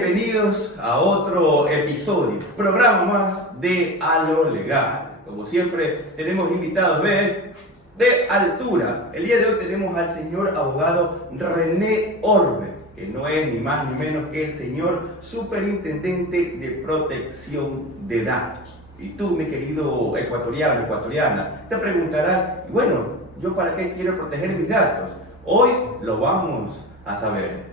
Bienvenidos a otro episodio, programa más de A lo Legal. Como siempre, tenemos invitados de altura. El día de hoy tenemos al señor abogado René Orbe, que no es ni más ni menos que el señor superintendente de protección de datos. Y tú, mi querido ecuatoriano, ecuatoriana, te preguntarás, bueno, ¿yo para qué quiero proteger mis datos? Hoy lo vamos a saber.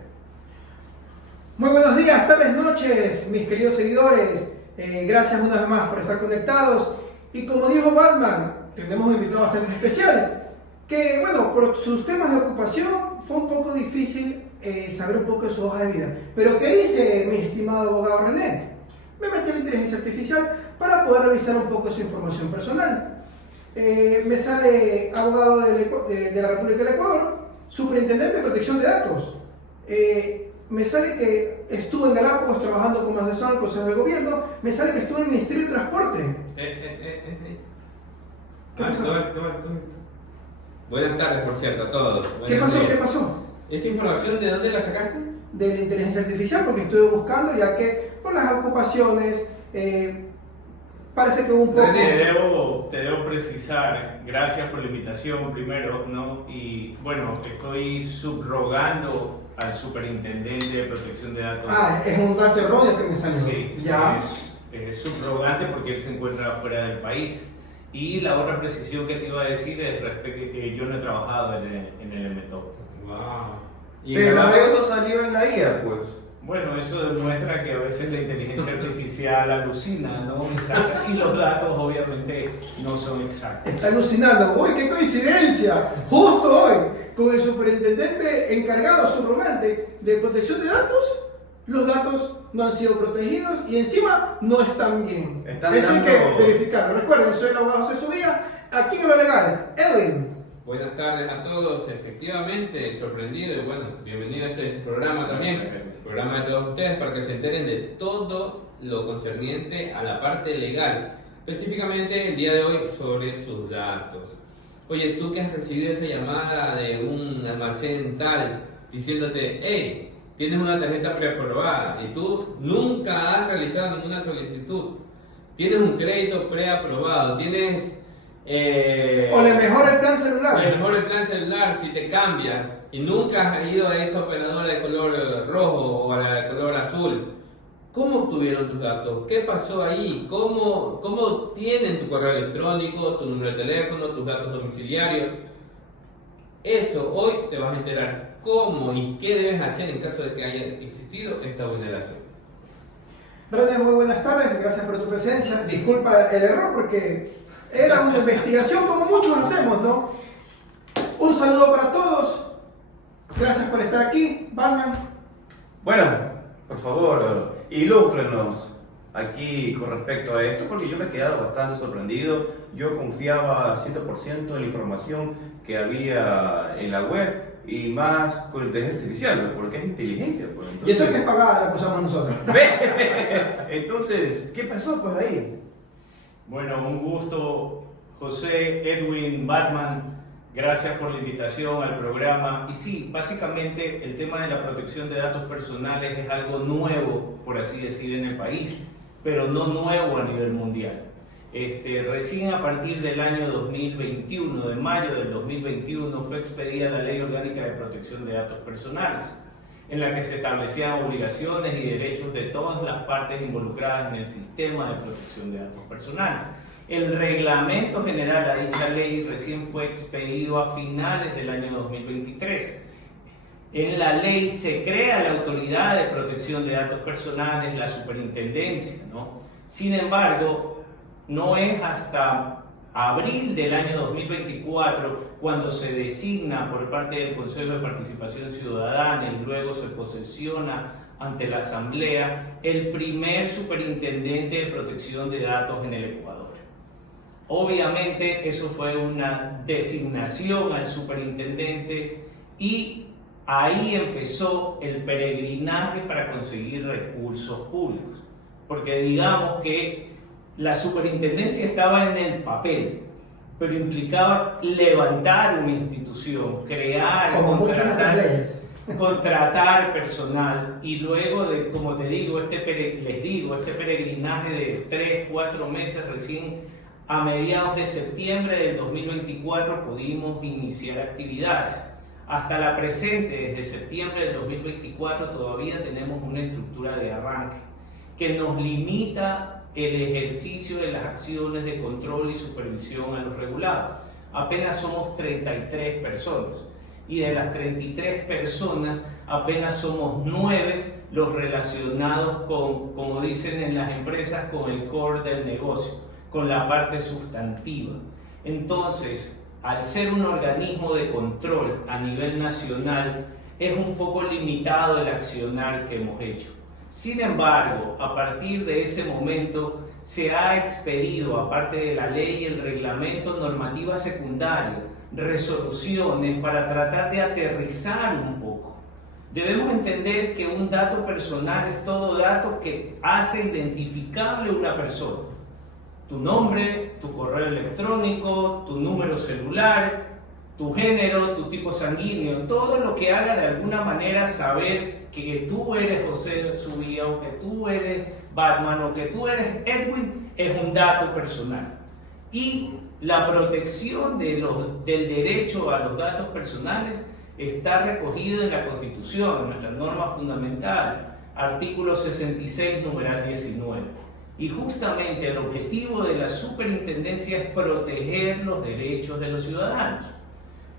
Muy buenos días, tardes, noches, mis queridos seguidores. Gracias una vez más por estar conectados. Y como dijo Batman, tenemos un invitado bastante especial, que bueno, por sus temas de ocupación fue un poco difícil saber un poco de su hoja de vida. Pero ¿qué hice, mi estimado abogado René? Me metí en la inteligencia artificial para poder revisar un poco su información personal. Me sale abogado de la República del Ecuador, superintendente de protección de datos. Me sale que estuvo en Galápagos trabajando como asesor del Consejo de Gobierno. Me sale que estuvo en el Ministerio de Transporte. ¿Qué pasó? Buenas tardes, por cierto, a todos. ¿Qué pasó? ¿Esa información de dónde la sacaste? De la inteligencia artificial, porque estuve buscando, ya que por las ocupaciones parece que hubo un poco... Te debo precisar, gracias por la invitación primero, ¿no? Y bueno, estoy subrogando al superintendente de protección de datos. Es un dato erróneo que me salió. Sí, ya. es subrogante porque él se encuentra fuera del país. Y la otra precisión que te iba a decir es respecto que yo no he trabajado en el MTOP. Wow. Pero eso salió en la IA, pues. Bueno, eso demuestra que a veces la inteligencia artificial alucina, ¿no? Y los datos obviamente no son exactos. Está alucinando. ¡Uy, qué coincidencia! Justo hoy, con el superintendente encargado, subrogante de protección de datos, los datos no han sido protegidos y encima no están bien. Eso hay que verificarlo. Recuerden, soy el abogado José Subía, aquí en Lo Legal. Edwin. Buenas tardes a todos, efectivamente, sorprendido y bueno, bienvenido a este programa también, el programa de todos ustedes para que se enteren de todo lo concerniente a la parte legal, específicamente el día de hoy sobre sus datos. Oye, tú que has recibido esa llamada de un almacén tal diciéndote, hey, tienes una tarjeta preaprobada y tú nunca has realizado ninguna solicitud, tienes un crédito preaprobado, tienes... o le mejora el plan celular. Le mejora el plan celular si te cambias y nunca has ido a esa operadora de color rojo o a la de color azul. ¿Cómo obtuvieron tus datos? ¿Qué pasó ahí? ¿Cómo tienen tu correo electrónico, tu número de teléfono, tus datos domiciliarios? Eso hoy te vas a enterar cómo y qué debes hacer en caso de que haya existido esta vulneración. René, muy buenas tardes, gracias por tu presencia. Disculpa el error porque era una investigación como muchos hacemos, ¿no? Un saludo para todos. Gracias por estar aquí, Batman. Bueno, por favor, ilústrenos aquí con respecto a esto, porque yo me he quedado bastante sorprendido. Yo confiaba 100% en la información que había en la web y más con inteligencia artificial, porque es inteligencia. Pues, entonces... Y eso es que es pagada, la acusamos nosotros. Entonces, ¿qué pasó pues ahí? Bueno, un gusto, José, Edwin, Batman. Gracias por la invitación al programa. Y sí, básicamente el tema de la protección de datos personales es algo nuevo, por así decir, en el país, pero no nuevo a nivel mundial. Recién a partir del año 2021, de mayo del 2021, fue expedida la Ley Orgánica de Protección de Datos Personales, en la que se establecían obligaciones y derechos de todas las partes involucradas en el sistema de protección de datos personales. El reglamento general a dicha ley recién fue expedido a finales del año 2023. En la ley se crea la Autoridad de Protección de Datos Personales, la superintendencia, ¿no? Sin embargo, no es hasta abril del año 2024 cuando se designa por parte del Consejo de Participación Ciudadana y luego se posesiona ante la Asamblea el primer superintendente de protección de datos en el Ecuador. Obviamente eso fue una designación al superintendente y ahí empezó el peregrinaje para conseguir recursos públicos, porque digamos que la superintendencia estaba en el papel, pero implicaba levantar una institución, crear, como muchas de contratar, nuestras leyes. contratar personal y luego de, como te digo, este peregrinaje de 3-4 meses recién a mediados de septiembre del 2024 pudimos iniciar actividades. Hasta la presente, desde septiembre del 2024, todavía tenemos una estructura de arranque que nos limita el ejercicio de las acciones de control y supervisión a los regulados. Apenas somos 33 personas y de las 33 personas apenas somos 9 los relacionados con, como dicen en las empresas, con el core del negocio, con la parte sustantiva. Entonces, al ser un organismo de control a nivel nacional, es un poco limitado el accionar que hemos hecho. Sin embargo, a partir de ese momento se ha expedido, aparte de la ley y el reglamento, normativa secundaria, resoluciones para tratar de aterrizar un poco. Debemos entender que un dato personal es todo dato que hace identificable una persona. Tu nombre, tu correo electrónico, tu número celular, tu género, tu tipo sanguíneo, todo lo que haga de alguna manera saber que tú eres José Subía o que tú eres Batman o que tú eres Edwin es un dato personal. Y la protección del derecho a los datos personales está recogido en la Constitución, en nuestra norma fundamental, artículo 66, numeral 19. Y justamente el objetivo de la superintendencia es proteger los derechos de los ciudadanos.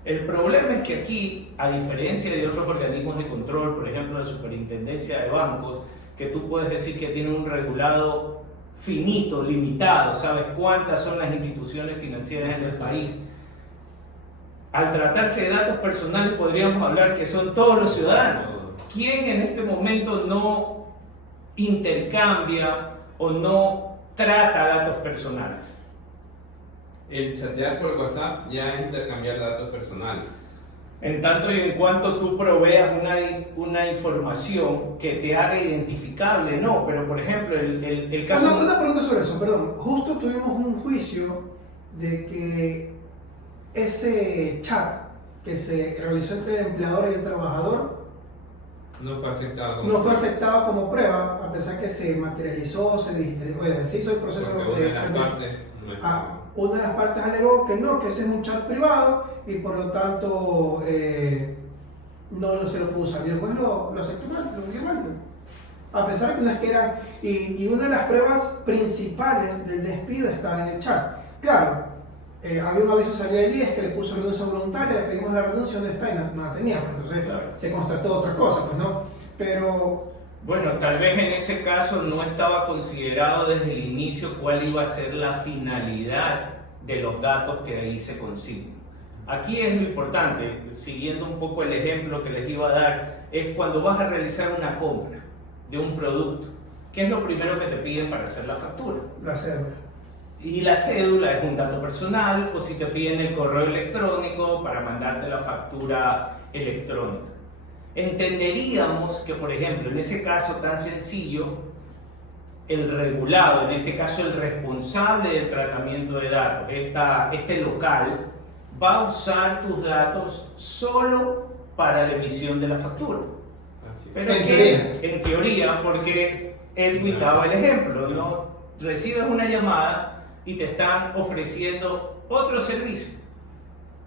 El problema es que aquí, a diferencia de otros organismos de control, por ejemplo la superintendencia de bancos, que tú puedes decir que tiene un regulado finito, limitado, sabes cuántas son las instituciones financieras en el país. Al tratarse de datos personales podríamos hablar que son todos los ciudadanos. ¿Quién en este momento no intercambia o no trata datos personales? El chatear por WhatsApp ya es intercambiar datos personales. En tanto y en cuanto tú proveas una información que te haga identificable, no, pero por ejemplo, el caso... Una pregunta sobre eso, perdón. Justo tuvimos un juicio de que ese chat que se realizó entre el empleador y el trabajador No fue aceptado no fue aceptado como prueba, a pesar que se materializó, se hizo el proceso porque una de las partes no es una de las partes alegó que no, que ese es un chat privado y por lo tanto no se lo pudo usar. Y el juez lo aceptó mal, lo vio mal. A pesar que no es que eran. Y una de las pruebas principales del despido estaba en el chat. Claro, había un aviso salida del IES que le puso renuncia voluntaria, le pedimos la renuncia, ¿dónde está? Y no la tenía, pues, entonces Claro. se constató otra cosa, pues no. Pero. Bueno, tal vez en ese caso no estaba considerado desde el inicio cuál iba a ser la finalidad de los datos que ahí se consignan. Aquí es lo importante, siguiendo un poco el ejemplo que les iba a dar, es cuando vas a realizar una compra de un producto, ¿qué es lo primero que te piden para hacer la factura? La cédula. Y la cédula es un dato personal, o si te piden el correo electrónico para mandarte la factura electrónica. Entenderíamos que, por ejemplo, en ese caso tan sencillo, el regulado, en este caso el responsable del tratamiento de datos, este local, va a usar tus datos solo para la emisión de la factura. así. Pero en teoría, porque Edwin daba el ejemplo, ¿no? Recibes una llamada y te están ofreciendo otro servicio.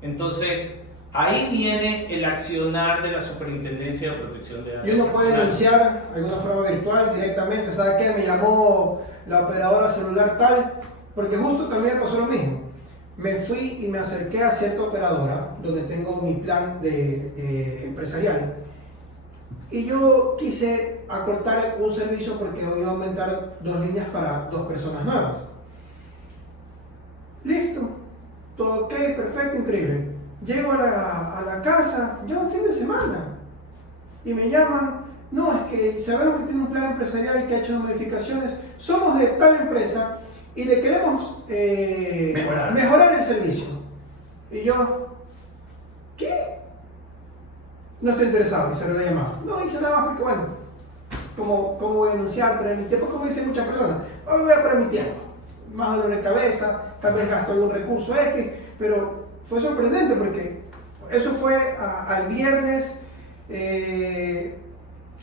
Entonces, ahí viene el accionar de la Superintendencia de Protección de Datos. Y uno puede Personales. denunciar de alguna forma virtual directamente, ¿sabe qué? Me llamó la operadora celular tal, porque justo también me pasó lo mismo. Me fui y me acerqué a cierta operadora, donde tengo mi plan empresarial, y yo quise acortar un servicio porque iba a aumentar 2 líneas para 2 personas nuevas. Listo, todo ok, perfecto, increíble. Llego a la casa, ya un fin de semana, y me llaman, no, es que sabemos que tiene un plan empresarial que ha hecho modificaciones, somos de tal empresa y le queremos mejorar el servicio. Y yo, ¿qué? No estoy interesado, y cerré la llamada. No hice nada más porque, bueno, ¿cómo voy a denunciar? Pero en mi tiempo, como dicen muchas personas, voy a perder mi tiempo, más dolor de cabeza, tal vez gasto algún recurso X, pero fue sorprendente porque eso fue al viernes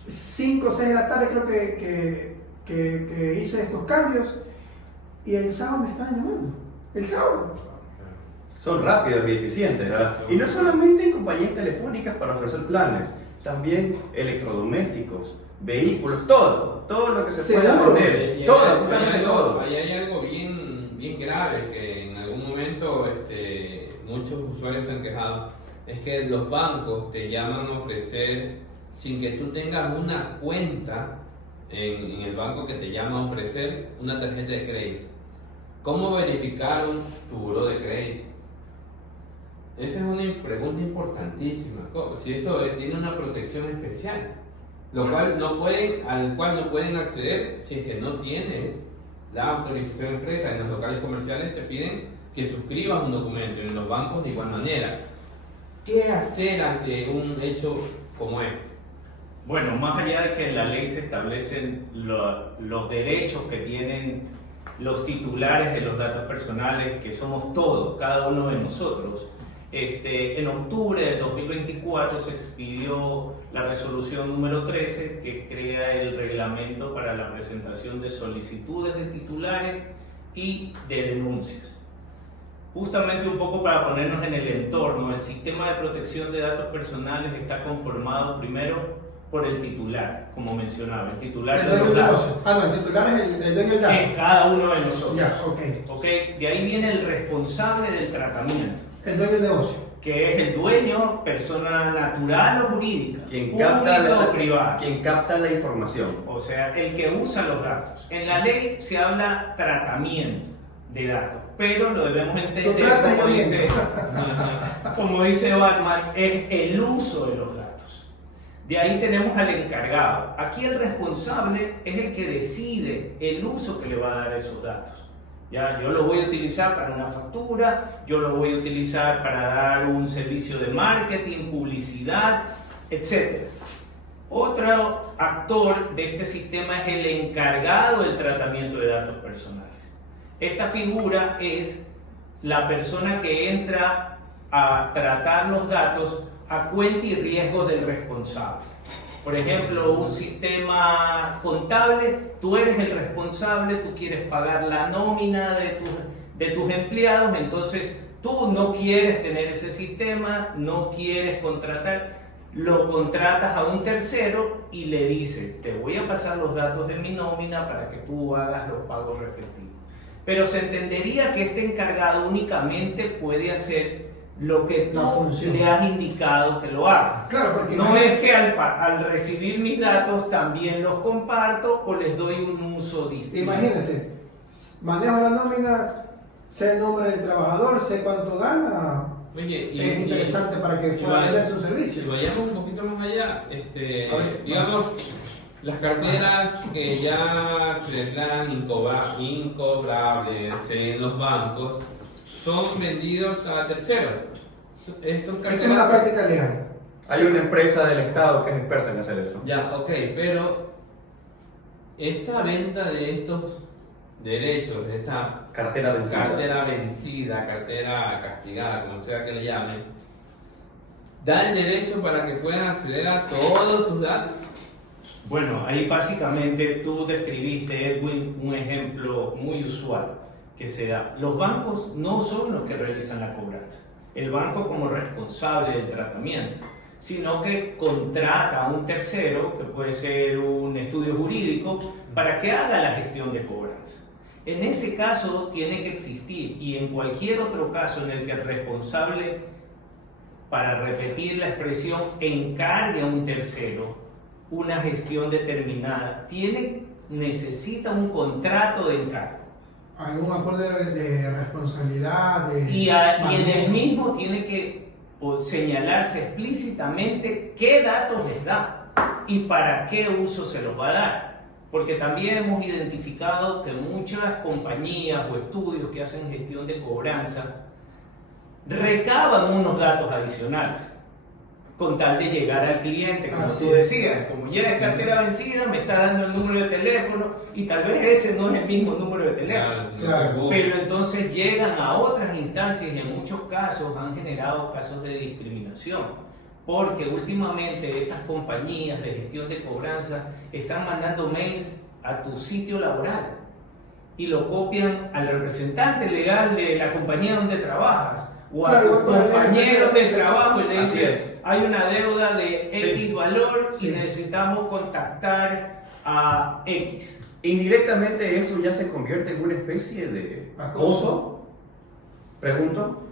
5 o 6 de la tarde creo que hice estos cambios y el sábado me estaban llamando. El sábado. Son rápidos y eficientes, ¿verdad? Y no solamente en compañías telefónicas para ofrecer planes, también electrodomésticos, vehículos, todo lo que se pueda Seguro. vender, todo, absolutamente todo. Ahí hay algo bien grave que en algún momento muchos usuarios se han quejado. Es que los bancos te llaman a ofrecer, sin que tú tengas una cuenta en el banco que te llama a ofrecer, una tarjeta de crédito. ¿Cómo verificaron tu buró de crédito? Esa es una pregunta importantísima. Si eso tiene una protección especial, al cual no pueden acceder si es que no tienes la autorización empresa. En los locales comerciales te piden que suscribas un documento, y en los bancos de igual manera. ¿Qué hacer ante un hecho como este? Bueno, más allá de que en la ley se establecen los derechos que tienen los titulares de los datos personales, que somos todos, cada uno de nosotros, en octubre del 2024 se expidió la resolución número 13 que crea el reglamento para la presentación de solicitudes de titulares y de denuncias. Justamente un poco para ponernos en el entorno, el sistema de protección de datos personales está conformado primero por el titular, como mencionaba, el titular de los datos. El titular es el dueño del dato. Es cada uno de nosotros. Ya, Ok, de ahí viene el responsable del tratamiento, el dueño del negocio. que es el dueño, persona natural o jurídica, Quien pública o privada. quien capta la información. O sea, el que usa los datos. En la ley se habla tratamiento de datos, pero lo debemos entender, como dice Batman, es el uso de los datos. De ahí tenemos al encargado. Aquí el responsable es el que decide el uso que le va a dar a esos datos. Ya, yo lo voy a utilizar para una factura, yo lo voy a utilizar para dar un servicio de marketing, publicidad, etc. Otro actor de este sistema es el encargado del tratamiento de datos personales. Esta figura es la persona que entra a tratar los datos a cuenta y riesgo del responsable. Por ejemplo, un sistema contable, tú eres el responsable, tú quieres pagar la nómina de tus empleados, entonces tú no quieres tener ese sistema, no quieres contratar, lo contratas a un tercero y le dices, te voy a pasar los datos de mi nómina para que tú hagas los pagos respectivos. Pero se entendería que este encargado únicamente puede hacer lo que tú le has indicado que lo haga. Claro, porque no es que al recibir mis datos también los comparto o les doy un uso distinto. Imagínense, manejo la nómina, sé el nombre del trabajador, sé cuánto gana. Oye, es interesante para que pueda vender su servicio. Si vayamos un poquito más allá, digamos, las carteras que ya se declaran incobrables en los bancos son vendidos a terceros. Es una práctica legal. Hay una empresa del Estado que es experta en hacer eso. Ya, ok, pero esta venta de estos derechos, de esta Cartera vencida. cartera castigada, como sea que le llamen, da el derecho para que puedan acceder a todos tus datos. Bueno, ahí básicamente tú describiste, Edwin, un ejemplo muy usual que se da. Los bancos no son los que realizan la cobranza. El banco como responsable del tratamiento, sino que contrata a un tercero, que puede ser un estudio jurídico, para que haga la gestión de cobranza. En ese caso tiene que existir, y en cualquier otro caso en el que el responsable, para repetir la expresión, encargue a un tercero una gestión determinada, necesita un contrato de encargo. Algún acuerdo de responsabilidad. Y en el mismo tiene que señalarse explícitamente qué datos les da y para qué uso se los va a dar. Porque también hemos identificado que muchas compañías o estudios que hacen gestión de cobranza recaban unos datos adicionales con tal de llegar al cliente, como tú decías, como ya es cartera vencida, me está dando el número de teléfono y tal vez ese no es el mismo número de teléfono. Claro. Pero entonces llegan a otras instancias y en muchos casos han generado casos de discriminación, porque últimamente estas compañías de gestión de cobranza están mandando mails a tu sitio laboral y lo copian al representante legal de la compañía donde trabajas o a tus compañeros de trabajo y le dicen, hay una deuda de X valor y necesitamos contactar a X. Indirectamente eso ya se convierte en una especie de acoso. Pregunto.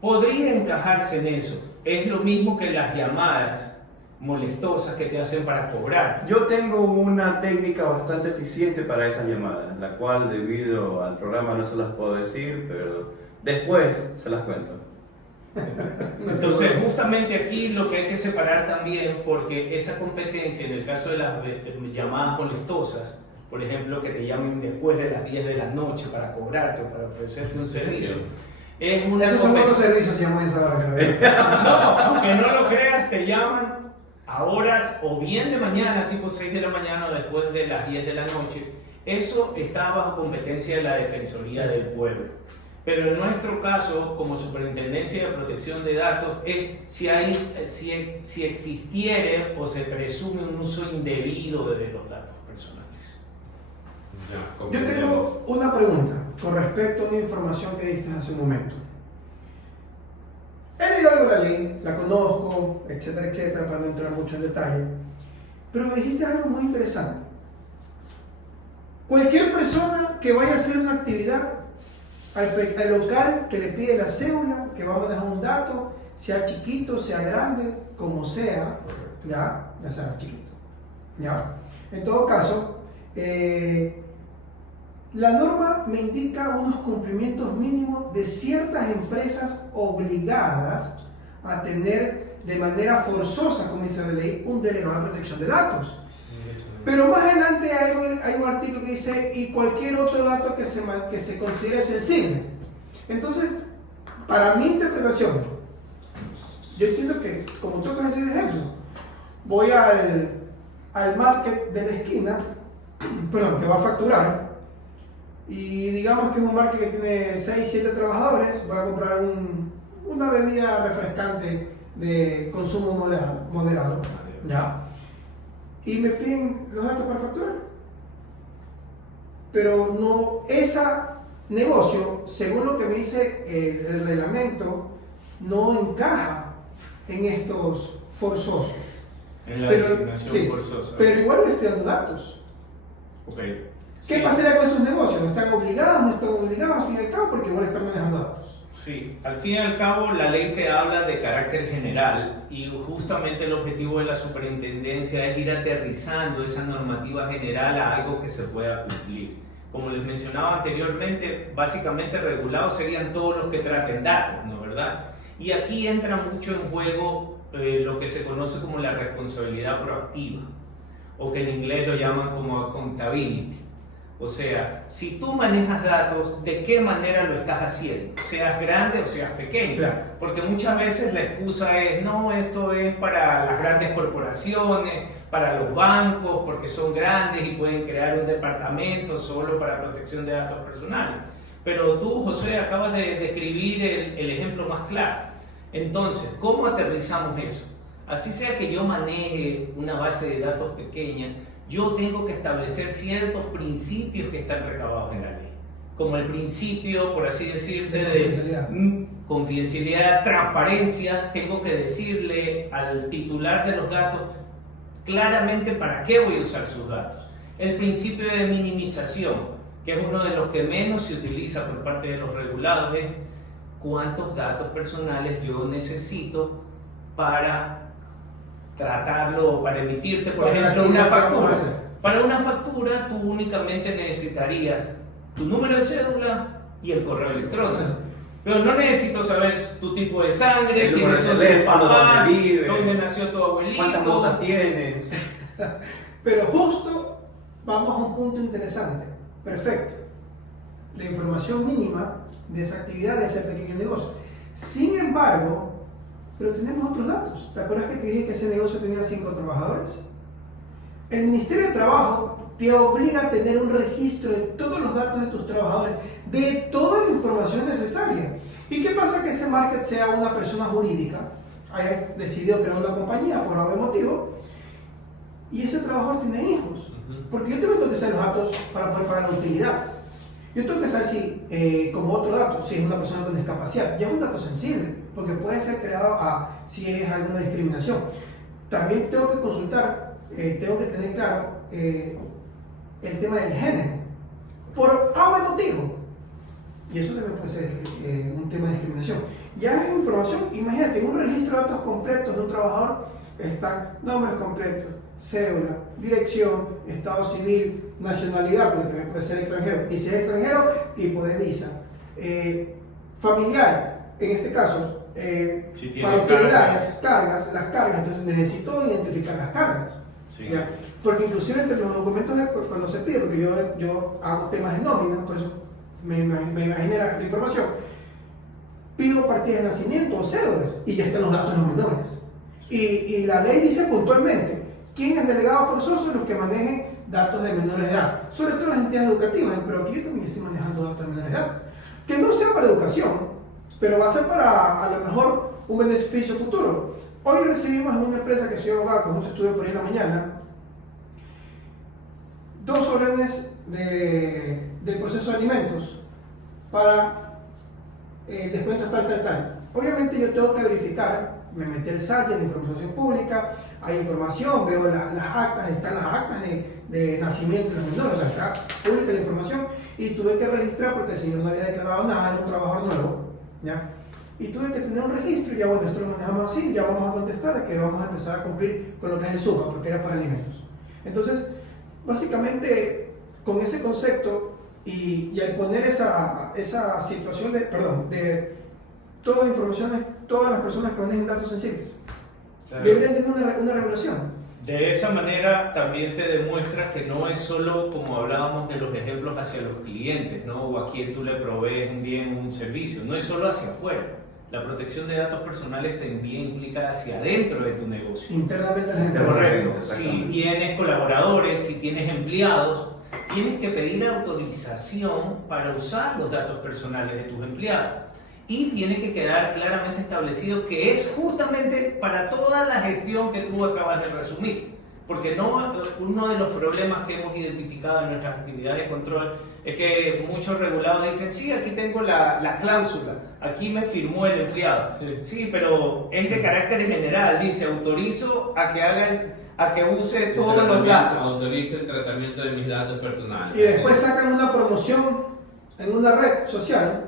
Podría encajarse en eso. Es lo mismo que las llamadas molestosas que te hacen para cobrar. Yo tengo una técnica bastante eficiente para esas llamadas, la cual debido al programa no se las puedo decir, pero después se las cuento. Entonces, justamente aquí lo que hay que separar también, porque esa competencia, en el caso de las llamadas molestosas, por ejemplo, que te llamen después de las 10 de la noche para cobrarte o para ofrecerte un servicio, es una esos son otros servicios, llamo esa hora. No, aunque no lo creas, te llaman a horas o bien de mañana, tipo 6 de la mañana o después de las 10 de la noche. Eso está bajo competencia de la Defensoría del Pueblo. Pero en nuestro caso, como Superintendencia de Protección de Datos, es si existiere o se presume un uso indebido de los datos personales. Yo tengo una pregunta con respecto a una información que diste hace un momento. He leído algo de la ley, la conozco, etcétera, etcétera, para no entrar mucho en detalle, pero me dijiste algo muy interesante. Cualquier persona que vaya a hacer una actividad al local que le pide la cédula, que va a manejar un dato, sea chiquito, sea grande, como sea, ya sea chiquito, ya. En todo caso, la norma me indica unos cumplimientos mínimos de ciertas empresas obligadas a tener de manera forzosa, como dice la ley, un delegado de protección de datos. Pero más adelante hay un artículo que dice, y cualquier otro dato que se considere sensible. Entonces, para mi interpretación, yo entiendo que, como tú acabas de decir el ejemplo, voy al market de la esquina, perdón, que va a facturar, y digamos que es un market que tiene 6, 7 trabajadores, voy a comprar una bebida refrescante de consumo moderado, ¿ya? Y me piden los datos para facturar. Pero no, ese negocio, según lo que me dice el reglamento, no encaja en estos forzosos. En la designación forzosa. Pero igual le estoy dando datos. Okay. ¿Qué pasaría con esos negocios? ¿No están obligados? ¿No están obligados? Al fin y al cabo, porque igual están manejando datos. Sí, al fin y al cabo la ley te habla de carácter general y justamente el objetivo de la superintendencia es ir aterrizando esa normativa general a algo que se pueda cumplir. Como les mencionaba anteriormente, básicamente regulados serían todos los que traten datos, ¿no? ¿Verdad? Y aquí entra mucho en juego lo que se conoce como la responsabilidad proactiva, o que en inglés lo llaman como accountability. O sea, si tú manejas datos, ¿de qué manera lo estás haciendo? Seas grande o seas pequeño. Claro. Porque muchas veces la excusa es, no, esto es para las grandes corporaciones, para los bancos, porque son grandes y pueden crear un departamento solo para protección de datos personales. Pero tú, José, acabas de describir el ejemplo más claro. Entonces, ¿cómo aterrizamos eso? Así sea que yo maneje una base de datos pequeña, yo tengo que establecer ciertos principios que están recabados en la ley. Como el principio, por así decirte, de confidencialidad, transparencia. Tengo que decirle al titular de los datos claramente para qué voy a usar sus datos. El principio de minimización, que es uno de los que menos se utiliza por parte de los regulados, es cuántos datos personales yo necesito para tratarlo, para emitirte, por ejemplo, una factura. Para una factura, tú únicamente necesitarías tu número de cédula y el correo electrónico. Pero no necesito saber tu tipo de sangre, quiénes son tus papás, dónde nació tu abuelito, cuántas cosas tienes. Pero justo vamos a un punto interesante. Perfecto. La información mínima de esa actividad, de ese pequeño negocio. Sin embargo, pero tenemos otros datos. ¿Te acuerdas que te dije que ese negocio tenía 5 trabajadores? El Ministerio de Trabajo te obliga a tener un registro de todos los datos de tus trabajadores, de toda la información necesaria. ¿Y qué pasa que ese market sea una persona jurídica? haya decidido crear una compañía por algún motivo y ese trabajador tiene hijos. Porque yo tengo que saber los datos para poder pagar la utilidad. Yo tengo que saber si, como otro dato, si es una persona con discapacidad. Ya es un dato sensible, porque puede ser creado si es alguna discriminación. También tengo que consultar, tengo que tener claro el tema del género, por algún motivo. Y eso también puede ser un tema de discriminación. Ya es información, imagínate, en un registro de datos completos de un trabajador están nombres completos, cédula, dirección, estado civil, nacionalidad, porque también puede ser extranjero, y si es extranjero, tipo de visa, familiar, en este caso, Si tiene para utilidades, las cargas, entonces necesito identificar las cargas. Sí. ¿Ya? Porque inclusive entre los documentos cuando se pide, porque yo hago temas de nómina, por eso me imaginé la información, pido partidas de nacimiento o cédulas y ya están los datos de los menores. Y la ley dice puntualmente quién es delegado forzoso los que manejen datos de menores de edad, sobre todo las entidades educativas, pero aquí yo también estoy manejando datos de menores de edad, que no sea para educación, pero va a ser para a lo mejor un beneficio futuro. Hoy recibimos en una empresa que soy abogado, que justo estuve por ahí en la mañana, 2 órdenes del proceso de alimentos para descuentos tal. Obviamente yo tengo que verificar, me metí el SAT, la información pública, hay información, veo las actas, están las actas de nacimiento de los menores, o sea, está pública la información, y tuve que registrar porque el señor no había declarado nada, era un trabajador nuevo, ¿ya? Y tuve que tener un registro, y ya bueno, esto lo manejamos así, ya vamos a contestar que vamos a empezar a cumplir con lo que es el SUMA, porque era para alimentos. Entonces, básicamente, con ese concepto y al poner esa situación de todas informaciones, todas las personas que manejan datos sensibles, Claro. deberían tener una regulación. De esa manera también te demuestra que no es solo como hablábamos de los ejemplos hacia los clientes, ¿no? O a quien tú le provees un bien o un servicio, no es solo hacia afuera. La protección de datos personales también implica hacia adentro de tu negocio. Internamente las empresas. Correcto. Si Exactamente. tienes colaboradores, si tienes empleados, tienes que pedir autorización para usar los datos personales de tus empleados. Y tiene que quedar claramente establecido que es justamente para toda la gestión que tú acabas de resumir. Porque uno de los problemas que hemos identificado en nuestras actividades de control es que muchos regulados dicen, sí, aquí tengo la cláusula, aquí me firmó el empleado. Sí, pero es de carácter general, dice, autorizo a que use todos los datos. Autorizo el tratamiento de mis datos personales. Y después sacan una promoción en una red social,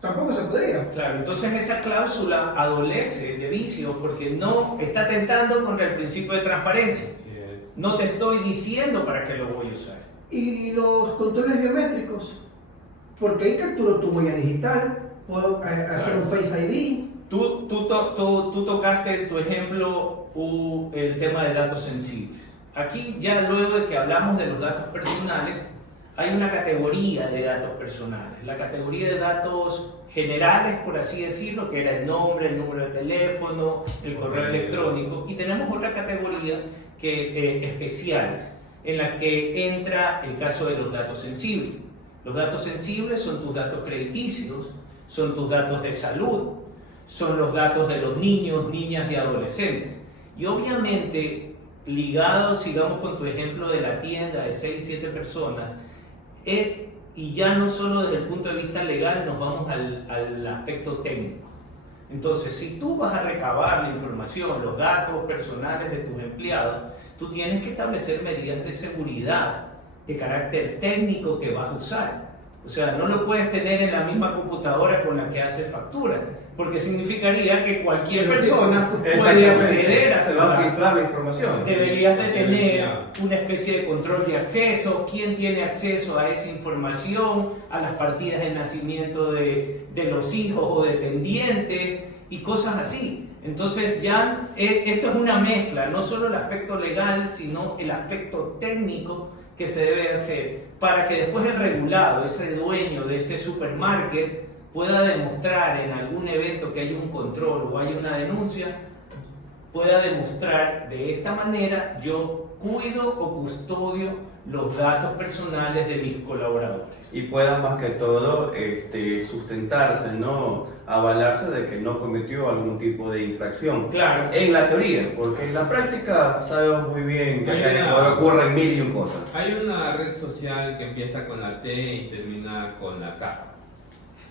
tampoco se podría. Claro, entonces esa cláusula adolece de vicios porque no está atentando contra el principio de transparencia. Así es. No te estoy diciendo para qué lo voy a usar. Y los controles biométricos, porque ahí capturo tu huella digital, puedo hacer un Face ID. Tú tocaste en tu ejemplo el tema de datos sensibles. Aquí ya luego de que hablamos de los datos personales, hay una categoría de datos personales. La categoría de datos generales, por así decirlo, que era el nombre, el número de teléfono, el correo electrónico. Y tenemos otra categoría especiales, en la que entra el caso de los datos sensibles. Los datos sensibles son tus datos crediticios, son tus datos de salud, son los datos de los niños, niñas y adolescentes. Y obviamente, ligados, sigamos con tu ejemplo de la tienda de 6-7 personas, y ya no solo desde el punto de vista legal, nos vamos al aspecto técnico. Entonces, si tú vas a recabar la información, los datos personales de tus empleados, tú tienes que establecer medidas de seguridad de carácter técnico que vas a usar. O sea, no lo puedes tener en la misma computadora con la que haces facturas, porque significaría que cualquier persona puede acceder a se va a filtrar la información. Deberías de tener una especie de control de acceso, quién tiene acceso a esa información, a las partidas de nacimiento de los hijos o dependientes y cosas así. Entonces ya esto es una mezcla, no solo el aspecto legal, sino el aspecto técnico que se debe hacer para que después el regulado, ese dueño de ese supermarket, pueda demostrar en algún evento que hay un control o hay una denuncia, pueda demostrar de esta manera yo cuido o custodio los datos personales de mis colaboradores. Y puedan más que todo sustentarse, ¿no? Avalarse de que no cometió algún tipo de infracción. Claro. En la teoría, porque en la práctica sabemos muy bien que acá ocurren mil y un cosas. Hay una red social que empieza con la T y termina con la K.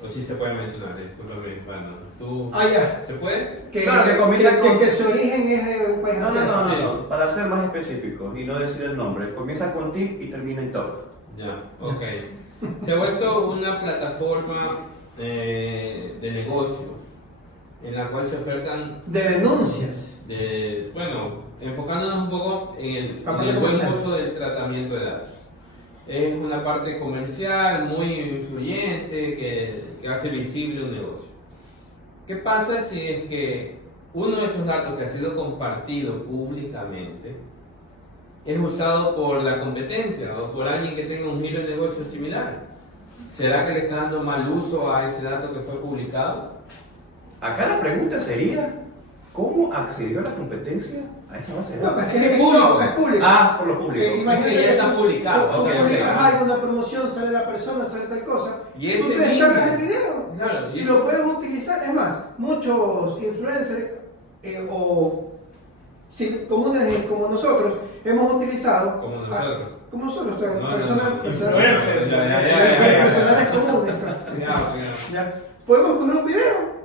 O si se puede mencionar, discúlpame, bueno, tú... Ya. ¿Se puede? Claro, que comienza con- que su origen es de un país No, asiático. no, para ser más específicos y no decir el nombre, comienza con TIC y termina en TOC. Ya, ok. Se ha vuelto una plataforma de negocio en la cual se ofertan, De denuncias. enfocándonos un poco en el Papel buen comercial. uso del tratamiento de datos. Es una parte comercial muy influyente que hace visible un negocio. ¿Qué pasa si es que uno de esos datos que ha sido compartido públicamente es usado por la competencia o por alguien que tenga un giro de negocio similar? ¿Será que le está dando mal uso a ese dato que fue publicado? Acá la pregunta sería, ¿cómo accedió la competencia a esa base de No, datos? pues Es público. no, es público. Por lo público. Imagínate Es que ya que está tú- publicado. Tú Ok, ok. publicas algo, una promoción, sale la persona, sale tal cosa. Y tú ese te descargas mismo- el video Claro, y lo puedes utilizar. Es más, muchos influencers comunes como nosotros hemos utilizado. Como nosotros. Como nosotros, No, personas no, no. Influencer. personales comunes. ¿Ya? Podemos coger un video.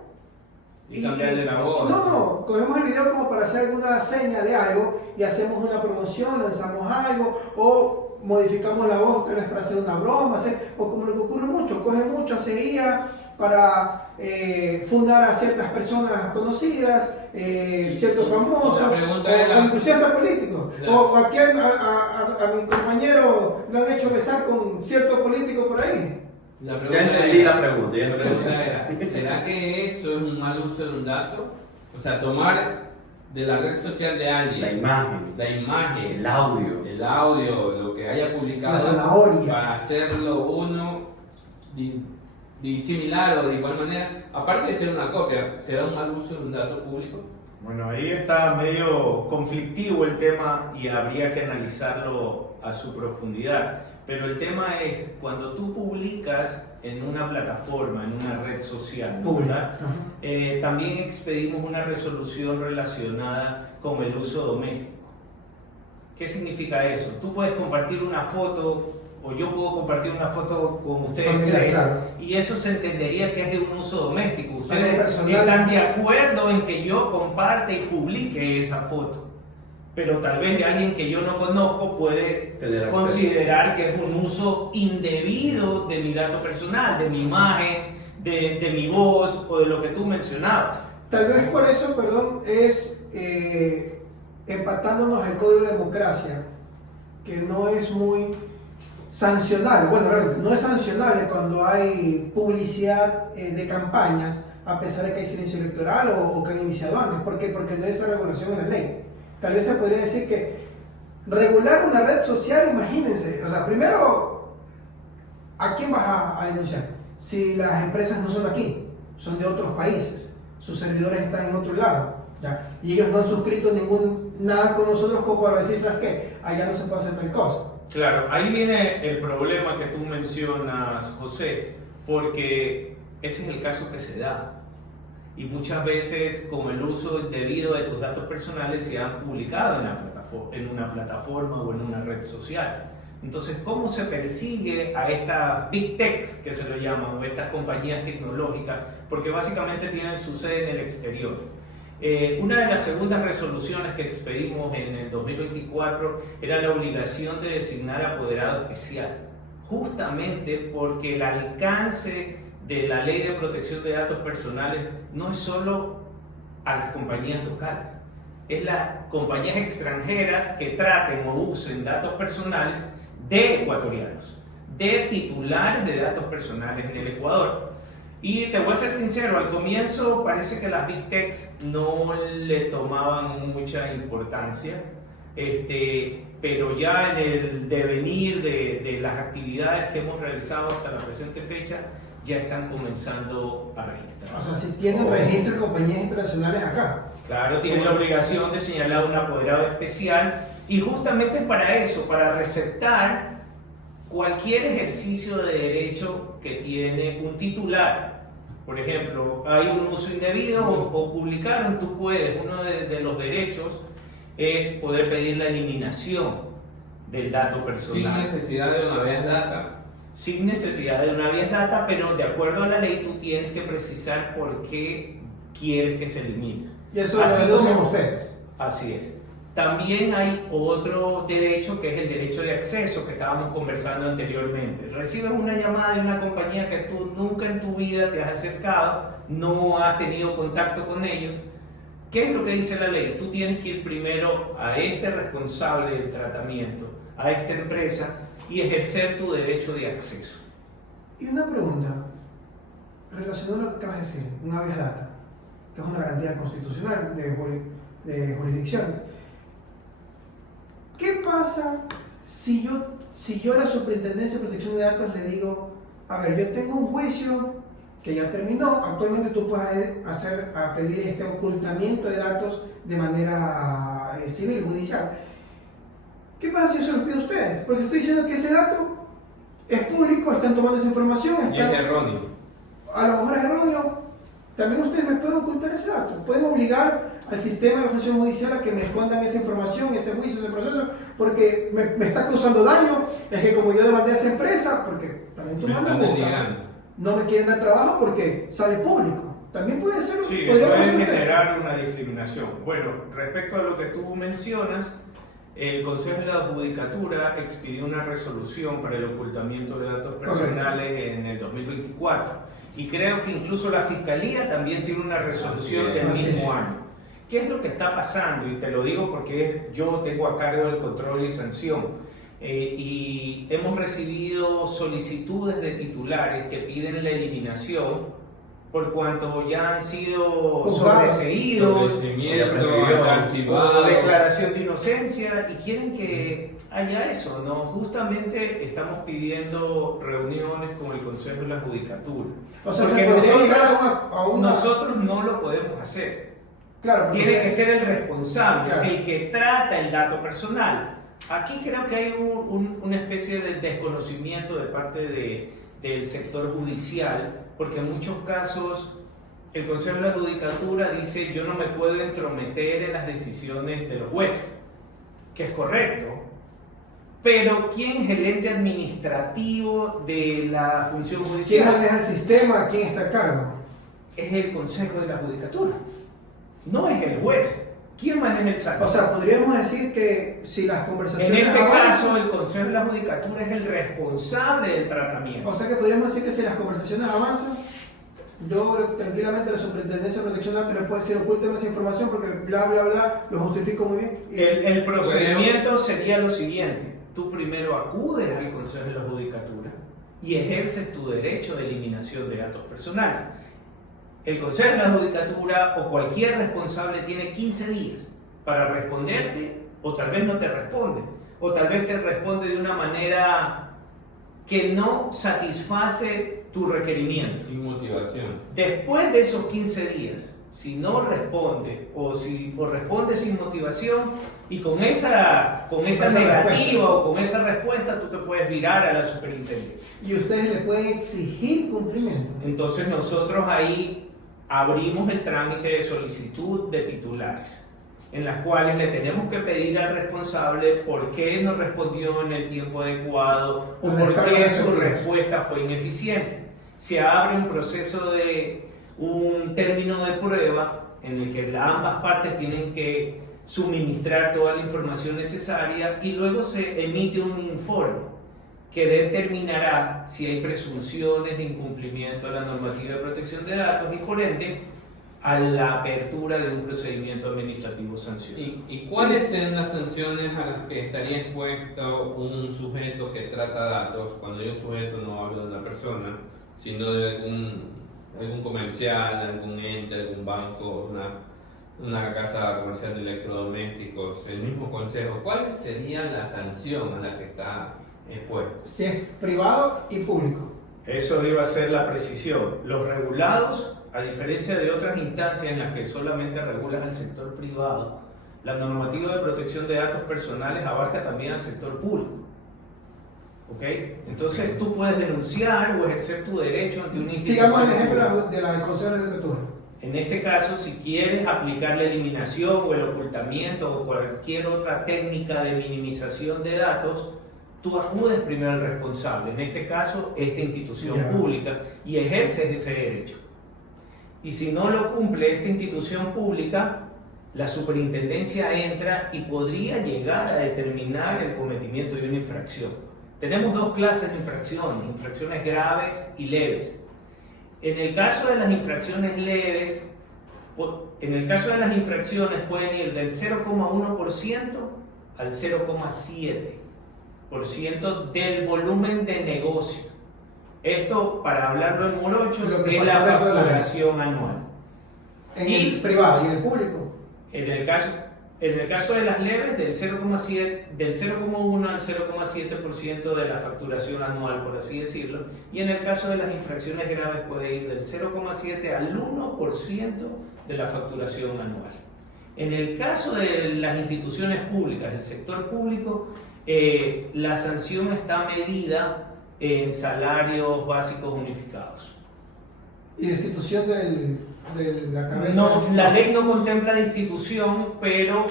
Y cambiarle la voz. No, cogemos el video como para hacer alguna seña de algo y hacemos una promoción, lanzamos algo o modificamos la voz tal vez para hacer una broma, o como lo que ocurre mucho, coge mucho, hace IA para fundar a ciertas personas conocidas, ciertos famosos, La pregunta era- o inclusive hasta políticos. Claro. O aquí a mi compañero lo han hecho besar con cierto político por ahí. La Ya pregunta entendí era- la pregunta, ya La entendí. pregunta era, ¿será que eso es un mal uso de un dato? O sea, tomar de la red social de alguien La imagen, la imagen, el audio. el audio, lo que haya publicado La zanahoria. para hacerlo uno similar o de igual manera, aparte de ser una copia, ¿será un mal uso de un dato público? Bueno, ahí está medio conflictivo el tema y habría que analizarlo a su profundidad. Pero el tema es, cuando tú publicas en una plataforma, en una red social, ¿verdad? También expedimos una resolución relacionada con el uso doméstico. ¿Qué significa eso? Tú puedes compartir una foto, o yo puedo compartir una foto con ustedes Familiar, tres, claro. y eso se entendería que es de un uso doméstico. Algo Ustedes personal. están de acuerdo en que yo comparte y publique esa foto, pero tal vez de alguien que yo no conozco puede Tener acceso. considerar que es un uso indebido de mi dato personal, de mi imagen, de mi voz o de lo que tú mencionabas. Tal vez por eso, perdón, es empatándonos al Código de Democracia, que no es muy sancionable. Bueno, realmente no es sancionable cuando hay publicidad de campañas, a pesar de que hay silencio electoral o que han iniciado antes. ¿Por qué? Porque no hay esa regulación en la ley. Tal vez se podría decir que regular una red social, imagínense, o sea, primero, ¿a quién vas a denunciar? Si las empresas no son aquí, son de otros países, sus servidores están en otro lado, ¿ya? Y ellos no han suscrito nada con nosotros como para decir, ¿sabes qué? Allá no se puede hacer tal cosa. Claro, ahí viene el problema que tú mencionas, José, porque ese es el caso que se da. Y muchas veces con el uso indebido de tus datos personales se han publicado en una plataforma o en una red social. Entonces, ¿cómo se persigue a estas big techs, que se lo llaman, o estas compañías tecnológicas? Porque básicamente tienen su sede en el exterior. Una de las segundas resoluciones que expedimos en el 2024 era la obligación de designar apoderado especial, justamente porque el alcance de la Ley de Protección de Datos Personales no es solo a las compañías locales, es las compañías extranjeras que traten o usen datos personales de ecuatorianos, de titulares de datos personales en el Ecuador. Y te voy a ser sincero, al comienzo parece que las Big Techs no le tomaban mucha importancia, pero ya en el devenir de las actividades que hemos realizado hasta la presente fecha, ya están comenzando a registrar. O sea, si tienen registro de compañías internacionales acá. Claro, tienen la obligación de señalar un apoderado especial Y justamente es para eso, para receptar cualquier ejercicio de derecho que tiene un titular. Por ejemplo, hay un uso indebido o publicaron, tú puedes, uno de los derechos es poder pedir la eliminación del dato Sin personal. necesidad de una vez data. Sin necesidad de una vía data, pero de acuerdo a la ley tú tienes que precisar por qué quieres que se elimine. Y eso lo Así deducen como- ustedes. Así es. También hay otro derecho que es el derecho de acceso que estábamos conversando anteriormente. Recibes una llamada de una compañía que tú nunca en tu vida te has acercado, no has tenido contacto con ellos. ¿Qué es lo que dice la ley? Tú tienes que ir primero a este responsable del tratamiento, a esta empresa, y ejercer tu derecho de acceso. Y una pregunta relacionada a lo que acabas de decir, un habeas data, que es una garantía constitucional de jurisdicción. ¿Qué pasa si yo a la Superintendencia de Protección de Datos le digo, a ver, yo tengo un juicio que ya terminó, actualmente tú puedes pedir este ocultamiento de datos de manera civil, judicial? ¿Qué pasa si yo se los pido a ustedes? Porque estoy diciendo que ese dato es público, están tomando esa información, Y es erróneo. a lo mejor es erróneo. También ustedes me pueden ocultar ese dato. Pueden obligar al sistema de la función judicial a que me escondan esa información, ese juicio, ese proceso, porque me está causando daño. Es que como yo demandé a esa empresa, porque también tú Me mandas están multa, denegando. no me quieren dar trabajo porque sale público. También puede ser, Sí, podría puede pasar usted. generar una discriminación. Bueno, respecto a lo que tú mencionas, el Consejo de la Judicatura expidió una resolución para el ocultamiento de datos personales en el 2024. Y creo que incluso la Fiscalía también tiene una resolución Así es. del Así mismo es. año. ¿Qué es lo que está pasando? Y te lo digo porque yo tengo a cargo el control y sanción. Y hemos recibido solicitudes de titulares que piden la eliminación por cuanto ya han sido Juzgados. sobreseídos, Sobreseimiento, archivado. o declaración de inocencia, y quieren que haya eso, ¿no? Justamente estamos pidiendo reuniones con el Consejo de la Judicatura. O sea, Porque se podría nosotros- llegar a una... Nosotros no lo podemos hacer. Claro, porque Tiene que ustedes- ser el responsable, Claro. el que trata el dato personal. Aquí creo que hay una especie de desconocimiento de parte del sector judicial, porque en muchos casos el Consejo de la Judicatura dice yo no me puedo entrometer en las decisiones de los jueces, que es correcto, pero ¿quién es el ente administrativo de la función ¿Quién judicial? maneja el sistema? ¿Quién está a cargo? Es el Consejo de la Judicatura, no es el juez. ¿Quién maneja el SAT? O sea, podríamos decir que si las En conversaciones este avanzan- caso, el Consejo de la Judicatura es el responsable del tratamiento. O sea que podríamos decir que si las conversaciones avanzan, yo tranquilamente a la Superintendencia de Protección de Datos le puedo decir ocúlteme esa información porque bla bla bla, lo justifico muy bien. El procedimiento sería lo siguiente: tú primero acudes al Consejo de la Judicatura y ejerces tu derecho de eliminación de datos personales. El Consejo de la Judicatura o cualquier responsable tiene 15 días para responderte, o tal vez no te responde, o tal vez te responde de una manera que no satisface tu requerimiento. Sin motivación. Después de esos 15 días, si no responde o responde sin motivación, y con esa negativa respuesta. o con esa respuesta tú te puedes virar a la superintendencia. Y ustedes le pueden exigir cumplimiento. Entonces nosotros ahí abrimos el trámite de solicitud de titulares, en las cuales le tenemos que pedir al responsable por qué no respondió en el tiempo adecuado o Los por descargos qué su efectivos. respuesta fue ineficiente. Se abre un proceso de un término de prueba en el que ambas partes tienen que suministrar toda la información necesaria y luego se emite un informe que determinará si hay presunciones de incumplimiento de la normativa de protección de datos y por ende a la apertura de un procedimiento administrativo sancionado. ¿Y cuáles son las sanciones a las que estaría expuesto un sujeto que trata datos? Cuando digo sujeto no hablo de una persona, sino de algún comercial, algún ente, algún banco, una casa comercial de electrodomésticos, el mismo consejo. ¿Cuál sería la sanción a la que está expuesto? Si es privado y público. Eso iba a ser la precisión. Los regulados, a diferencia de otras instancias en las que solamente regulas al sector privado, la normativa de protección de datos personales abarca también al sector público. ¿Ok? Entonces tú puedes denunciar o ejercer tu derecho ante una institución. Sigamos el ejemplo de la del Consejo de Judicatura. En este caso, si quieres aplicar la eliminación o el ocultamiento o cualquier otra técnica de minimización de datos, tú acudes primero al responsable, en este caso, esta institución pública, y ejerces ese derecho. Y si no lo cumple esta institución pública, la superintendencia entra y podría llegar a determinar el cometimiento de una infracción. Tenemos dos clases de infracciones, infracciones graves y leves. En el caso de las infracciones leves, pueden ir del 0,1% al 0,7% del volumen de negocio. Esto, para hablarlo en morocho, es la facturación anual. En el privado y en el público. En el caso de las leves, del 0,1 al 0,7% de la facturación anual, por así decirlo, y en el caso de las infracciones graves puede ir del 0,7 al 1% de la facturación anual. En el caso de las instituciones públicas, del sector público, la sanción está medida en salarios básicos unificados. ¿Y destitución de la cabeza? No, la ley no contempla destitución, pero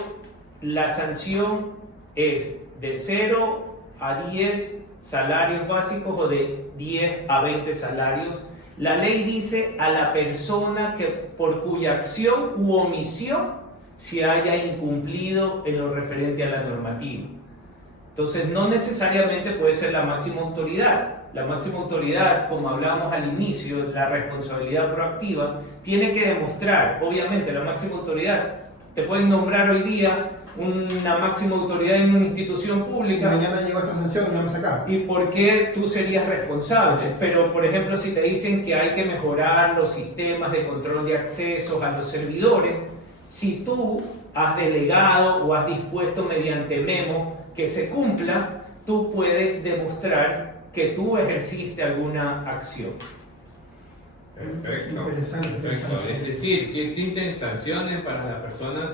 la sanción es de 0 a 10 salarios básicos o de 10 a 20 salarios. La ley dice a la persona por cuya acción u omisión se haya incumplido en lo referente a la normativa. Entonces, no necesariamente puede ser la máxima autoridad. La máxima autoridad, como hablábamos al inicio, la responsabilidad proactiva, tiene que demostrar, obviamente, la máxima autoridad. Te pueden nombrar hoy día una máxima autoridad en una institución pública. Y mañana llegó esta sanción y ya me sacaron. ¿Y por qué tú serías responsable? Pero, por ejemplo, si te dicen que hay que mejorar los sistemas de control de accesos a los servidores, si tú has delegado o has dispuesto mediante memo que se cumpla, tú puedes demostrar que tú ejerciste alguna acción. Perfecto. Interesante. Es decir, si existen sanciones para las personas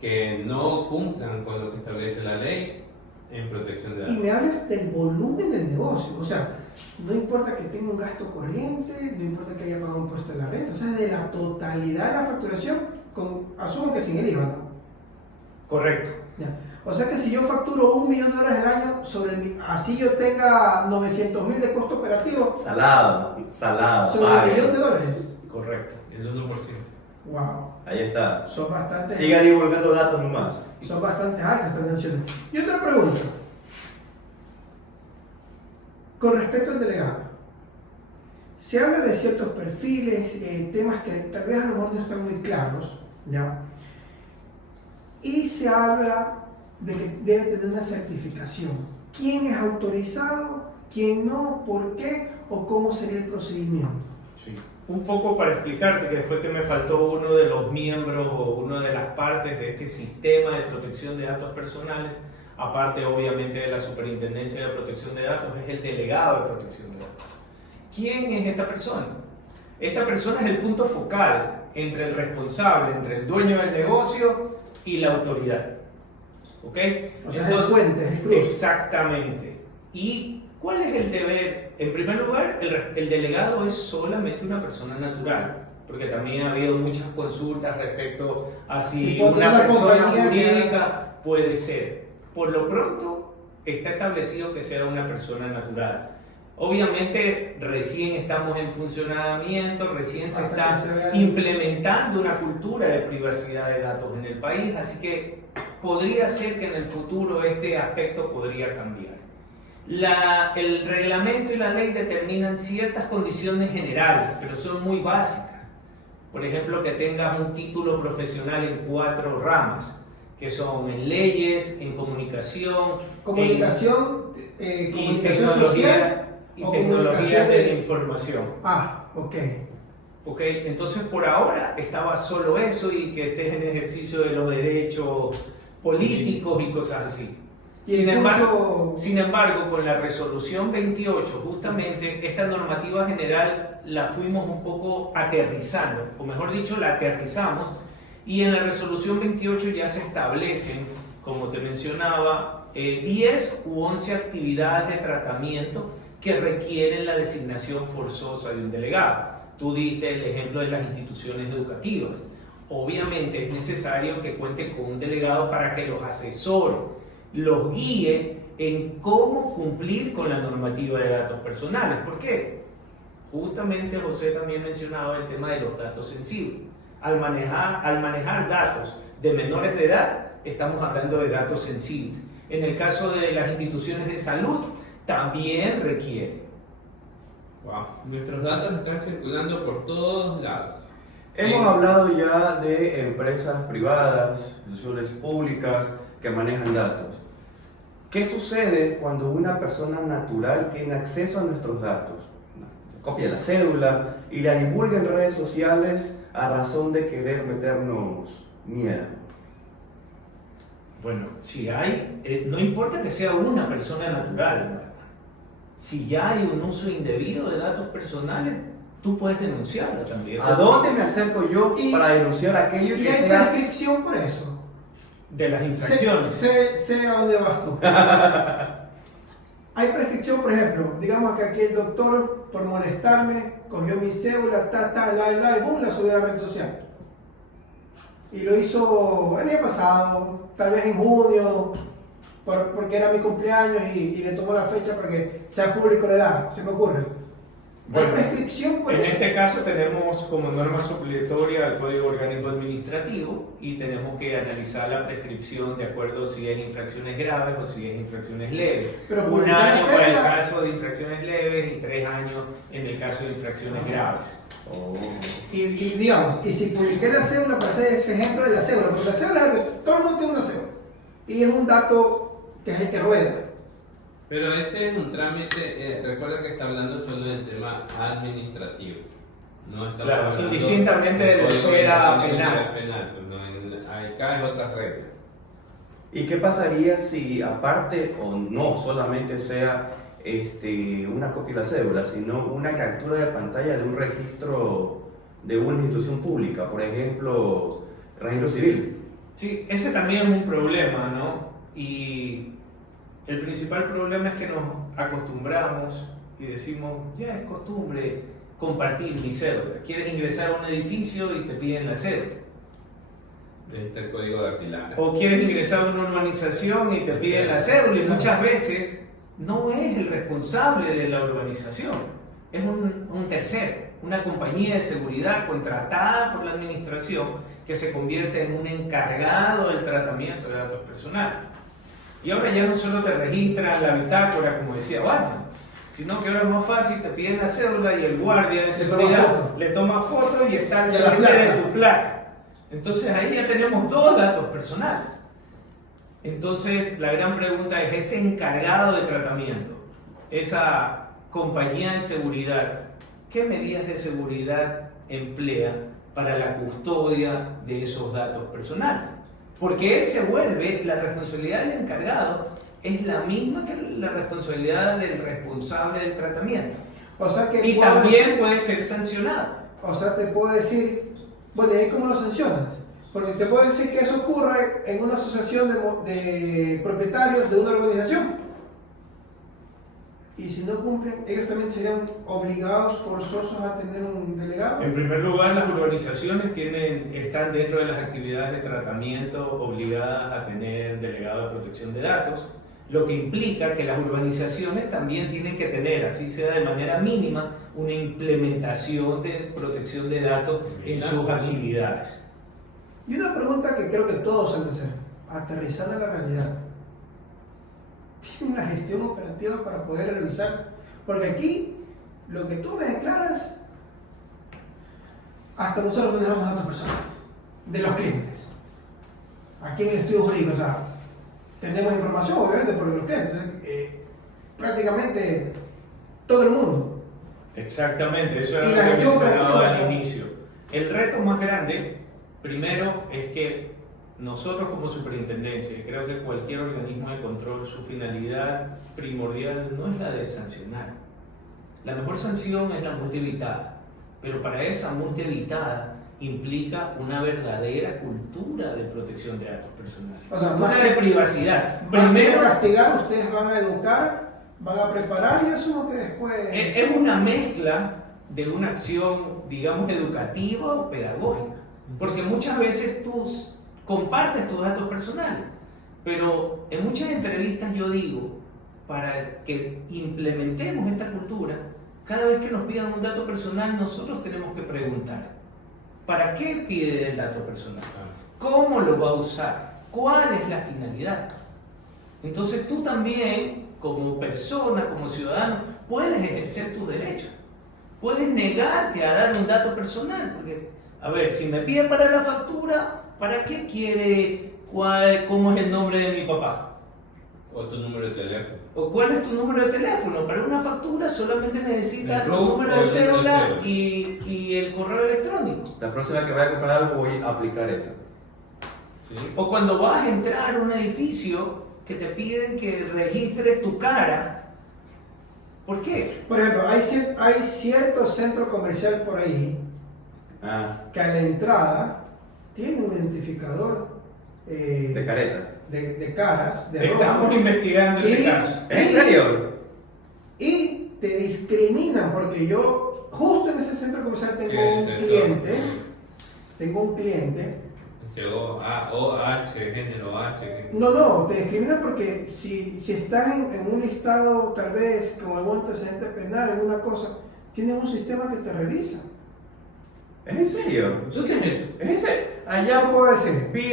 que no cumplan con lo que establece la ley en protección de Y datos. me hablas del volumen del negocio. O sea, no importa que tenga un gasto corriente, no importa que haya pagado un impuesto de la renta. O sea, de la totalidad de la facturación, asumo que sin el IVA, ¿no? Correcto. Ya. O sea que si yo facturo $1 millón al año, así yo tenga 900,000 de costo operativo, Salado. sobre pague. $1 millón. Correcto. El 1%. Wow. Ahí está. Son bastante. Siga divulgando datos nomás. Son bastante altas estas sanciones. Y otra pregunta. Con respecto al delegado. Se habla de ciertos perfiles, temas que tal vez a lo mejor no están muy claros, ¿ya? Y se habla de que debe tener una certificación. ¿Quién es autorizado? ¿Quién no? ¿Por qué? ¿O cómo sería el procedimiento? Sí. Un poco para explicarte que fue que me faltó uno de los miembros o una de las partes de este sistema de protección de datos personales, aparte obviamente de la Superintendencia de Protección de Datos, es el delegado de protección de datos. ¿Quién es esta persona? Esta persona es el punto focal entre el responsable, entre el dueño del negocio y la autoridad. ¿Ok? O sea, es el puente, es el cruce. Exactamente. ¿Y cuál es el deber? En primer lugar, el delegado es solamente una persona natural, porque también ha habido muchas consultas respecto a si una persona jurídica puede ser. Por lo pronto, está establecido que sea una persona natural. Obviamente, recién estamos en funcionamiento, recién se está implementando una cultura de privacidad de datos en el país, así que podría ser que en el futuro este aspecto podría cambiar. El reglamento y la ley determinan ciertas condiciones generales, pero son muy básicas. Por ejemplo, que tengas un título profesional en 4 ramas, que son en leyes, en comunicación, comunicación social y o tecnología comunicación de la información. Ah, ok. Ok, entonces por ahora estaba solo eso y que estés en ejercicio de los derechos políticos y cosas así. Sin embargo, con la resolución 28, justamente esta normativa general la fuimos un poco aterrizando, o mejor dicho, la aterrizamos Y en la resolución 28 ya se establecen, como te mencionaba, 10 u 11 actividades de tratamiento que requieren la designación forzosa de un delegado. Tú diste el ejemplo de las instituciones educativas. Obviamente es necesario que cuente con un delegado para que los asesore, los guíe en cómo cumplir con la normativa de datos personales. ¿Por qué? Justamente José también mencionaba el tema de los datos sensibles. Al manejar datos de menores de edad, estamos hablando de datos sensibles. En el caso de las instituciones de salud, también requiere. Wow. Nuestros datos están circulando por todos lados. Hemos hablado ya de empresas privadas, instituciones públicas que manejan datos. ¿Qué sucede cuando una persona natural tiene acceso a nuestros datos? Copia la cédula y la divulga en redes sociales a razón de querer meternos miedo. Bueno, si hay, no importa que sea una persona natural, si ya hay un uso indebido de datos personales, tú puedes denunciarlo también. ¿A dónde me acerco yo para denunciar aquello ¿Y que hay sea? prescripción por eso? De las infracciones. Sé a dónde vas tú. Hay prescripción, por ejemplo, digamos que aquí el doctor, por molestarme, cogió mi cédula, y boom, la subió a la red social. Y lo hizo el año pasado, tal vez en junio, porque era mi cumpleaños y le tomó la fecha para que sea público la edad, se me ocurre. Bueno, ¿Hay prescripción por en eso? este caso tenemos como norma supletoria el Código Orgánico Administrativo y tenemos que analizar la prescripción de acuerdo si es infracciones graves o si es infracciones leves. Pero Un publicar la año para el cédula- caso de infracciones leves y 3 años en el caso de infracciones graves. Oh. Y digamos, y si publiqué la cédula, para hacer ese ejemplo de la cédula, porque la cédula es algo que todo el mundo tiene una cédula. Y es un dato que es el que rueda. Pero ese es un trámite, recuerda que está hablando solo del tema administrativo. No estamos Claro, hablando indistintamente de la del código esfera ni de la penal. penal, pues acá es otras reglas. ¿Y qué pasaría si aparte o no solamente sea una copia de la cédula, sino una captura de pantalla de un registro de una institución pública, por ejemplo, registro civil? Sí, ese también es un problema, ¿no? Y el principal problema es que nos acostumbramos y decimos, ya es costumbre compartir mi cédula. Quieres ingresar a un edificio y te piden la cédula. Ahí está el código dactilar. O quieres ingresar a una urbanización y te piden la cédula y muchas veces no es el responsable de la urbanización, es un tercero, una compañía de seguridad contratada por la administración que se convierte en un encargado del tratamiento de datos personales. Y ahora ya no solo te registran la bitácora, como decía Batman, sino que ahora es más fácil, te piden la cédula y el guardia de seguridad le toma foto y está al Y a la frente de placa. tu placa. Entonces ahí ya tenemos 2 datos personales. Entonces la gran pregunta es, ese encargado de tratamiento, esa compañía de seguridad, ¿qué medidas de seguridad emplea para la custodia de esos datos personales? Porque él se vuelve, la responsabilidad del encargado es la misma que la responsabilidad del responsable del tratamiento. O sea que Y puedo también decir- puede ser sancionado. O sea, te puedo decir, bueno, ¿y ahí cómo lo sancionas? Porque te puedo decir que eso ocurre en una asociación de propietarios de una organización. Y si no cumplen, ellos también serían obligados, forzosos a tener un delegado. En primer lugar, las urbanizaciones están dentro de las actividades de tratamiento obligadas a tener delegado de protección de datos, lo que implica que las urbanizaciones también tienen que tener, así sea de manera mínima, una implementación de protección de datos en sus actividades. Y una pregunta que creo que todos han de hacer, aterrizando a la realidad. ¿Tienen una gestión operativa para poder revisar? Porque aquí, lo que tú me declaras, hasta nosotros manejamos datos personales, de los clientes. Aquí en el estudio jurídico, o sea, tenemos información, obviamente, por los clientes. Prácticamente todo el mundo. Exactamente, eso era Y lo la que gestión mencionaba operativa, al ¿no? inicio. El reto más grande, primero, es que nosotros como superintendencia, y creo que cualquier organismo de control, su finalidad primordial no es la de sancionar. La mejor sanción es la multa evitada, pero para esa multa evitada implica una verdadera cultura de protección de datos personales. O sea, Cultura más de que- privacidad. Más que Primero, castigar, ustedes van a educar, van a preparar y asumo que después... es una mezcla de una acción, digamos, educativa o pedagógica. Porque muchas veces tú compartes tus datos personales, pero en muchas entrevistas yo digo, para que implementemos esta cultura, cada vez que nos pidan un dato personal, nosotros tenemos que preguntar, ¿para qué pide el dato personal? ¿Cómo lo va a usar? ¿Cuál es la finalidad? Entonces tú también, como persona, como ciudadano, puedes ejercer tus derechos. Puedes negarte a dar un dato personal, porque, a ver, si me piden para la factura, ¿para qué quiere cómo es el nombre de mi papá? O tu número de teléfono. ¿O cuál es tu número de teléfono? Para una factura solamente necesitas El tu RUC número o de el número de cédula cédula. y el correo electrónico. La próxima que vaya a comprar algo voy a aplicar esa. ¿Sí? O cuando vas a entrar a un edificio que te piden que registres tu cara. ¿Por qué? Por ejemplo, hay cierto centro comercial por ahí Ah, que a la entrada tiene un identificador de careta. de caras, de Estamos rostro, investigando ese Y- caso. ¿En serio? y te discriminan porque yo justo en ese centro comercial Sí, tengo un sí, cliente. OH, género H. No, te discriminan porque si estás en un listado tal vez con algún antecedente penal, alguna cosa, tienen un sistema que te revisa. ¿Es en serio? ¿Dónde es eso? ¿Es en serio? ¿Qué Allá puedo decir? vi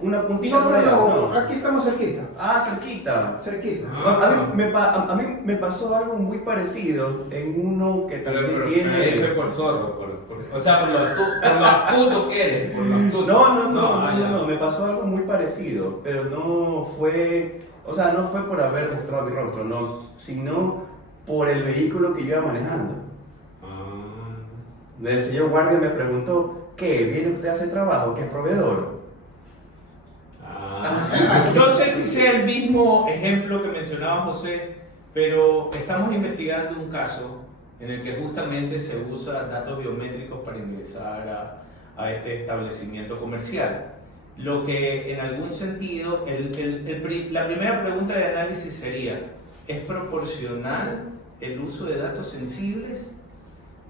una puntita por allá. No, aquí estamos cerquita, Ah, cerquita. cerquita. A mí me pasó algo muy parecido en uno que Pero también eso es tiene... por zorro, o sea, por lo astuto que eres, por lo astuto. No, me pasó algo muy parecido, pero no fue, o sea, no fue por haber mostrado mi rostro, no, sino por el vehículo que yo iba manejando. El señor guardia me preguntó, ¿qué? ¿Viene usted a hacer trabajo? ¿Qué es proveedor? No sé si sea el mismo ejemplo que mencionaba José, pero estamos investigando un caso en el que justamente se usa datos biométricos para ingresar a este establecimiento comercial. Lo que en algún sentido, la primera pregunta de análisis sería, ¿es proporcional el uso de datos sensibles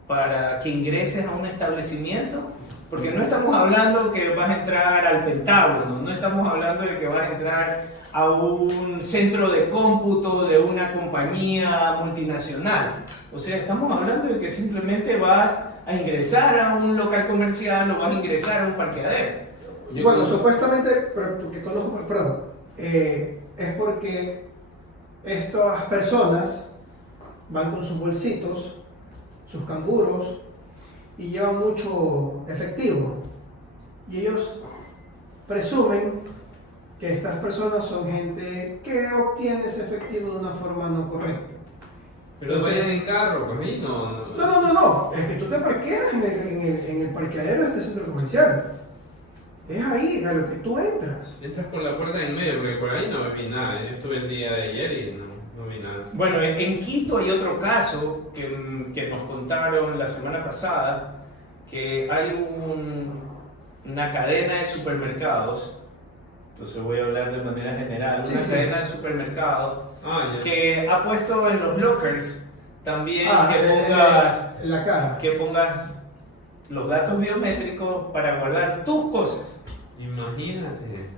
para que ingreses a un establecimiento? Porque no estamos hablando que vas a entrar al Pentágono, no estamos hablando de que vas a entrar a un centro de cómputo de una compañía multinacional. O sea, estamos hablando de que simplemente vas a ingresar a un local comercial o vas a ingresar a un parqueadero. Bueno, supuestamente, porque conozco, perdón, es porque estas personas van con sus bolsitos, sus canguros y llevan mucho efectivo. Y ellos presumen que estas personas son gente que obtiene ese efectivo de una forma no correcta. Pero vayan en carro, pues ahí no. No, es que tú te parqueas en el parqueadero de este centro comercial. Es ahí, a lo que tú entras. Entras por la puerta del medio, porque por ahí no vi nada. Yo estuve el día de ayer y no vi nada. Bueno, en Quito hay otro caso que nos contaron la semana pasada, que hay una cadena de supermercados, entonces voy a hablar de manera general, una cadena de supermercados Ya. que ha puesto en los lockers también que pongas los datos biométricos para guardar tus cosas. Imagínate.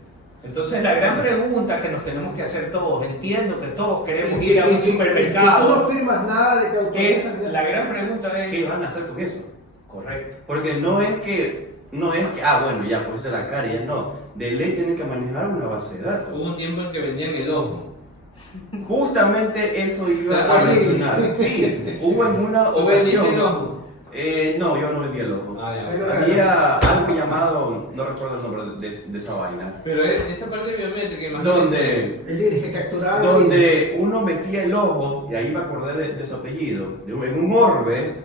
Entonces la gran pregunta que nos tenemos que hacer todos, entiendo que todos queremos ir a un Y tú supermercado, no firmas nada de que autorizas. la gran pregunta ¿Qué es... van a hacer con eso? Correcto. Porque no es que, bueno, ya puse la cara y ya no. De ley tienen que manejar una base de datos. Hubo un tiempo en que vendían el ojo. Justamente eso iba a Ah, mencionar. Sí, hubo en una ¿Tú vendiste el ocasión. ojo? No, yo no vendí el ojo. Ya. Había algo llamado, no recuerdo el nombre de esa vaina, Pero esa parte biométrica, imagínate. donde, El iris que capturaban. donde uno metía el ojo, y ahí me acordé de su apellido, en un orbe,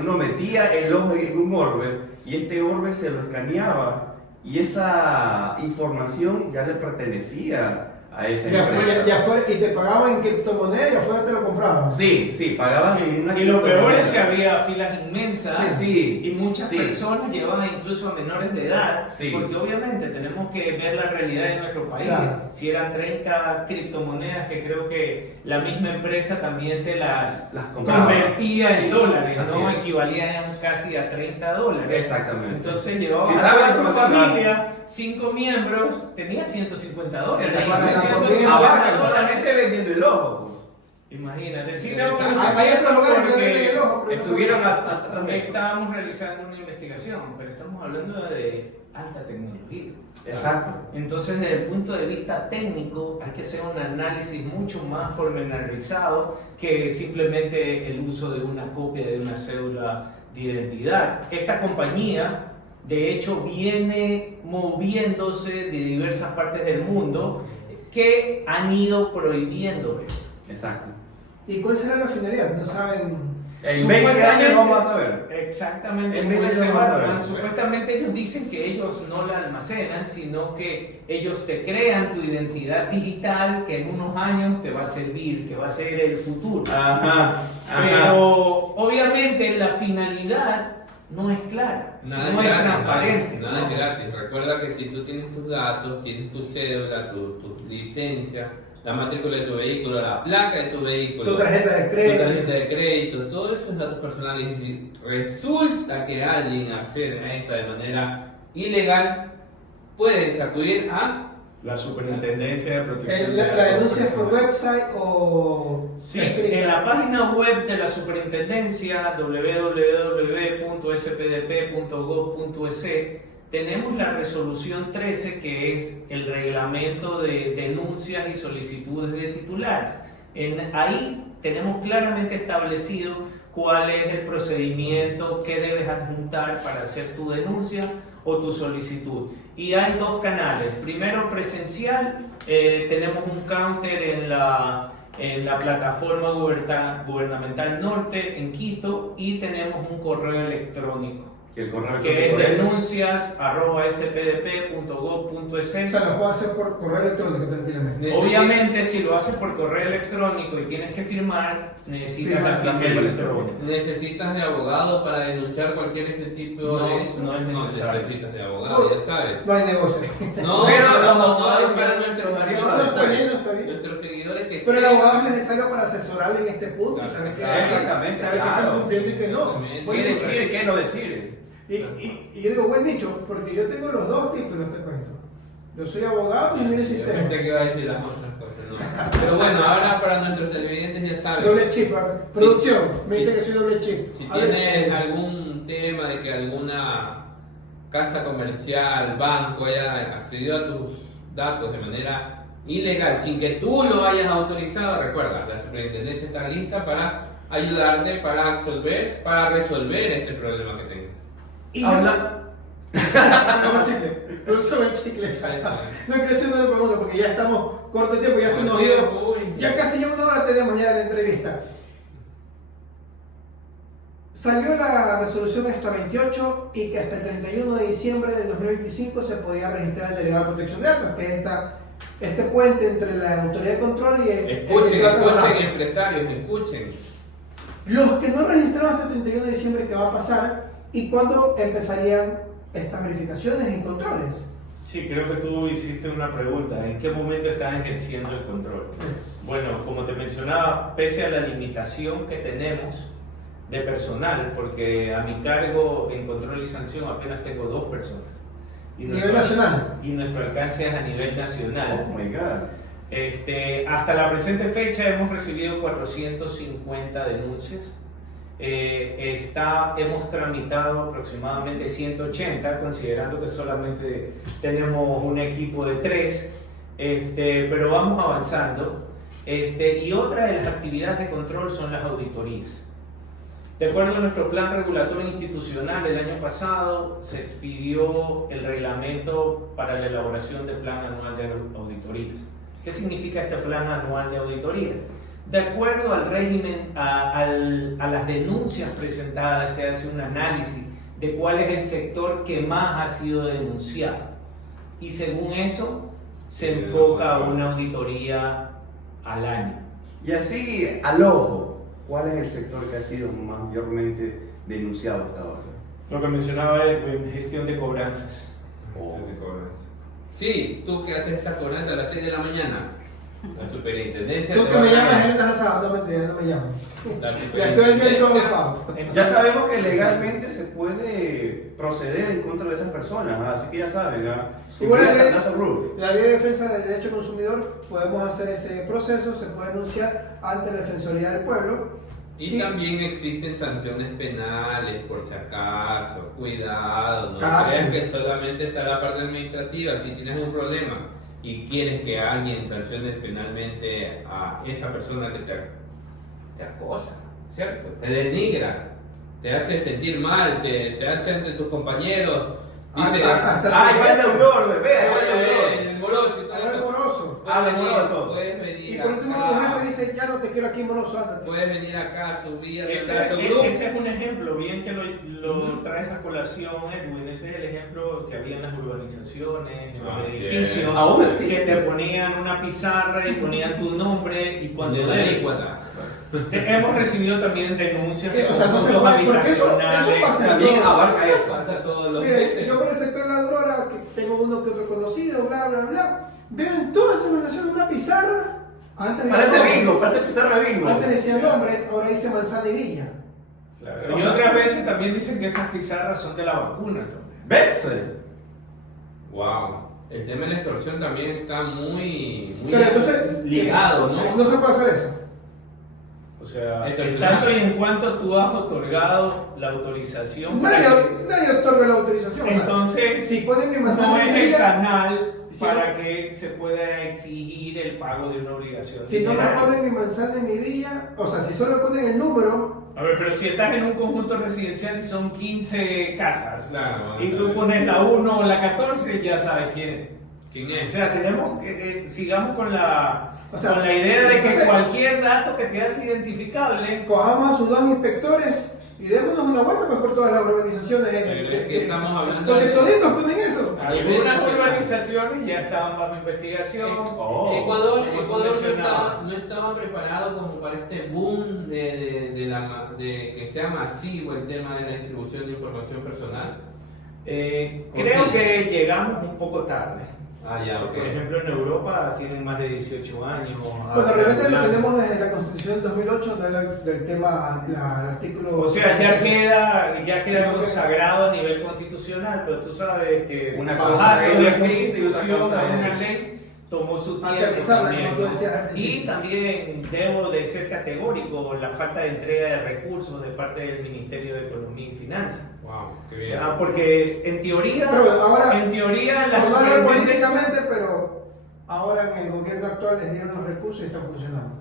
uno metía el ojo en un orbe y este orbe se lo escaneaba y esa información ya le pertenecía a esa empresa. Y te pagaban en criptomonedas y afuera te lo compraban compraban. Sí, pagaban Sí. en una Y lo peor es criptomoneda. que había filas inmensas Sí, y muchas sí. personas llevaban incluso a menores de edad, Sí. porque obviamente tenemos que ver la realidad de nuestro país. Claro. Si eran 30 criptomonedas que creo que la misma empresa también te las compraba. convertía en Sí, dólares, así ¿no? es. Equivalían casi a $30. Exactamente. Entonces llevabas Si a sabes toda tu información, familia, 5 miembros, tenía $150. Exacto. Y Para la 150 comida, Ahora dólares. solamente vendiendo el ojo. Imagínate, sí Hay- tengo que Hay otros lugares que porque venden el ojo, pero no Estuvieron son- atrás de eso. estábamos realizando una investigación, pero estamos hablando de alta tecnología. Exacto. Entonces, desde el punto de vista técnico, hay que hacer un análisis mucho más pormenorizado que simplemente el uso de una copia de una cédula de identidad. Esta compañía, de hecho, viene moviéndose de diversas partes del mundo que han ido prohibiendo esto. Exacto. ¿Y cuál será la finalidad? No saben. En 20 años vamos a saber. Exactamente, En como 20 dice años vamos a ver. Batman, supuestamente ellos dicen que ellos no la almacenan, sino que ellos te crean tu identidad digital que en unos años te va a servir, que va a ser el futuro. Ajá. Pero obviamente la finalidad no es clara, Nada no es es gratis, transparente. Nada ¿no? es gratis. Recuerda que si tú tienes tus datos, tienes tu cédula, tu licencia, la matrícula de tu vehículo, la placa de tu vehículo, Tu tarjeta de tu crédito. tarjeta de crédito, todos esos datos personales. Y si resulta que alguien accede a esta de manera ilegal, puedes acudir a La Superintendencia de Protección de La Datos denuncia es por Personales. website o. Sí, escrita? en la página web de la superintendencia www.spdp.gov.es tenemos la resolución 13 que es el reglamento de denuncias y solicitudes de titulares. Ahí tenemos claramente establecido cuál es el procedimiento que debes adjuntar para hacer tu denuncia o tu solicitud. Y hay dos canales. Primero presencial, tenemos un counter en la plataforma gubernamental norte en Quito y tenemos un correo electrónico Que el correo que electrónico es es denuncias@spdp.gov.es. O sea, lo puedo hacer por correo electrónico tranquilamente. Obviamente, si lo haces por correo electrónico y tienes que firmar, necesitas Firma, la firma firma electrónica. ¿Necesitas de abogado para denunciar cualquier este tipo No, de hecho? no es necesario. necesitas de abogado, ya sabes. No hay negocio. No, Pero pero los los abogados abogados para son nuestros necesarios. No, no, está bien, no está bien. nuestros seguidores que Pero el sepan- abogado es necesario para asesorarle en este punto. Claro, Sabe que exactamente, sabe que claro. están cumpliendo y que no. Exactamente. Buen ¿Qué dicho. decir? ¿Qué no decir? Y yo digo, buen dicho, porque yo tengo los dos títulos, te cuento. Yo soy abogado y ingeniero de Yo sistemas. pensé que iba a decir las otras cosas, no. Pero bueno, ahora para nuestros televidentes ya saben. Doble chip. Producción, me dice que soy doble chip. Si A ver tienes si- algún tema de que alguna casa comercial, banco haya accedido a tus datos de manera ilegal sin que tú lo hayas autorizado, recuerda, la superintendencia está lista para ayudarte para resolver este problema que tengas. Y Habla- Como el chicle. Producción el chicle. No quiero hacer una pregunta porque ya estamos corto de tiempo, ya se nos ha ido. Ya casi ya una hora tenemos ya de la entrevista. Salió la resolución esta 28 y que hasta el 31 de diciembre del 2025 se podía registrar el delegado de protección de datos, que es este puente entre la autoridad de control y el Escuchen, que trata los escuchen, datos. empresarios, escuchen. Los que no registraron hasta el 31 de diciembre, ¿qué va a pasar? ¿Y cuándo empezarían estas verificaciones y controles? Sí, creo que tú hiciste una pregunta. ¿En qué momento estás ejerciendo el control? Bueno, como te mencionaba, pese a la limitación que tenemos de personal, porque a mi cargo en control y sanción apenas tengo 2 personas. Y Nivel nacional. Y nuestro alcance es a nivel nacional. Oh my God. Hasta la presente fecha hemos recibido 450 denuncias. Hemos tramitado aproximadamente 180, considerando que solamente tenemos un equipo de 3, pero vamos avanzando. Y otra de las actividades de control son las auditorías. De acuerdo a nuestro plan regulatorio institucional, el año pasado se expidió el reglamento para la elaboración del plan anual de auditorías. ¿Qué significa este plan anual de auditorías? De acuerdo al régimen, a las denuncias presentadas, se hace un análisis de cuál es el sector que más ha sido denunciado. Y según eso, se enfoca a una auditoría al año. Y así, al ojo, ¿cuál es el sector que ha sido mayormente denunciado hasta ahora? Lo que mencionaba Edwin, gestión de cobranzas. Oh. Sí, tú que haces esa cobranza a las 6 de la mañana, la superintendencia. Tú te que va me a llamas pagar. Elena Asado, no mentira, no me llamas. La Ya estoy el día en todo el superintendencia. pago. Ya sabemos que legalmente se puede proceder en contra de esas personas, así que ya saben, Igual la ley, that's a rule. la ley de defensa del derecho consumidor, podemos hacer ese proceso, se puede denunciar ante la Defensoría del Pueblo. Y también existen sanciones penales, por si acaso. Cuidado, no Cárcel. creas que solamente está la parte administrativa. Si tienes un problema y quieres que alguien sancione penalmente a esa persona que te acosa, ¿cierto? Te denigra, te hace sentir mal, te hace ante tus compañeros. Dice, Hasta Ahí va el deudor, bebé, ahí va el el deudor. moroso y todo Ahora es eso. moroso. Ah, de moroso. Puedes venir Y por último tu acá. jefe dice, ya no te quiero aquí moroso, ándate. Puedes venir acá, subir, Ese, arreglar su grupo. ese es un ejemplo, bien que lo traes a colación, Edwin. Ese es el ejemplo que había en las urbanizaciones, en los Ah, sí. edificios, Aún existe. que te ponían una pizarra y ponían tu nombre. Y cuando Cuando eres- alícuota. hemos recibido también denuncias de O sea, no se conjuntos puede, porque eso habitacionales. pasa. También abarca eso. Pasa todos los Mire, meses. yo por el sector de la Aurora, que tengo uno que otro conocido, bla, bla, bla, veo en todas esas organizaciones una pizarra. Antes decía Parece nombres. bingo, parece pizarra de bingo. Antes decía nombres, ahora dice Manzana y Villa. Claro. O Y sea- otras veces también dicen que esas pizarras son de la vacuna también. ¿Ves? Wow. El tema de la extorsión también está muy Pero entonces, ligado, ¿no? No se puede hacer eso. O sea, Esto es en tanto una- y en cuanto tú has otorgado la autorización para que- Nadie otorga la autorización. O sea, entonces si ponen mi no Manzana y es el Villa, canal si para no- que se pueda exigir el pago de una obligación. si no me dineral. ponen mi Manzana y mi Villa, o sea, si solo me ponen el número, A ver, pero si estás en un conjunto residencial y son 15 casas Claro, vamos y a tú ver. pones la 1 o la 14, ya sabes quién es. ¿Quién O es? sea, tenemos que sigamos con la, O sea, con la idea de que entonces- cualquier dato que te hace identificable. cojamos a sus dos inspectores y démonos una vuelta pues, por todas las organizaciones. Pero es que estamos hablando porque de- toditos ponen eso. Algunas urbanizaciones ya estaban bajo investigación. Oh. Ecuador como tú no mencionabas. estaba preparado como para este boom de que sea masivo el tema de la distribución de información personal. Creo sí. que llegamos un poco tarde. Ah, ya, ok. Por ejemplo, en Europa tienen más de 18 años. Bueno, realmente lo regulando. tenemos desde la Constitución del 2008, del tema, el artículo. O sea, ya queda Sí, ok. consagrado a nivel constitucional, pero tú sabes que Una cosa bajarlo es de lo escrito y otra constitución cosa a es- una ley tomó su tiempo Aterrizarla, también, como tú ¿no? decías al Y principio. también debo de ser categórico la falta de entrega de recursos de parte del Ministerio de Economía y Finanzas. Wow, qué bien. Porque en teoría, Pero bueno, ahora- en teoría la Por no hablar superintendencia políticamente, pero ahora en el gobierno actual les dieron los recursos y están funcionando.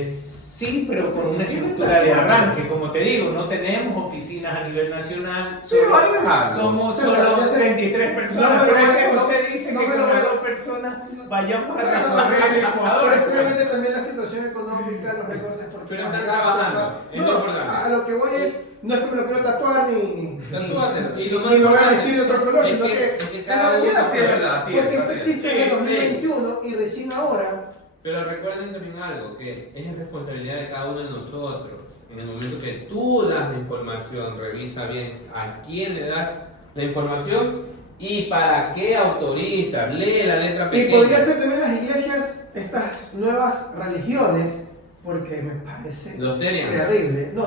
sí, pero con una estructura de arranque. Como te digo, no tenemos oficinas a nivel nacional. Pero algo es algo. Somos Pero, solo ya sé. 23 personas. No me lo pero es voy- que no- José dice no que me lo con las voy- 2 personas vayamos a Pero recorrer el Ecuador. es que obviamente también la situación económica, los recortes por Pero temas están de gastos, trabajando, o sea, es lo no, importante. a lo que voy es, no es que me lo quiero tatuar ni Tatúatelo. Y ni lo más me voy a importante vestir de otro color, es sino que es que es cada la uno realidad. Sí, es verdad, sí, Porque es esto verdad. existe Sí, en el sí. 2021 y recién ahora. Pero recuerden también algo, que es responsabilidad de cada uno de nosotros. En el momento que tú das la información, revisa bien a quién le das la información y para qué autorizas. Lee la letra Y pequeña. podría ser también las iglesias, estas nuevas religiones, porque me parece Los Terians. terrible. No,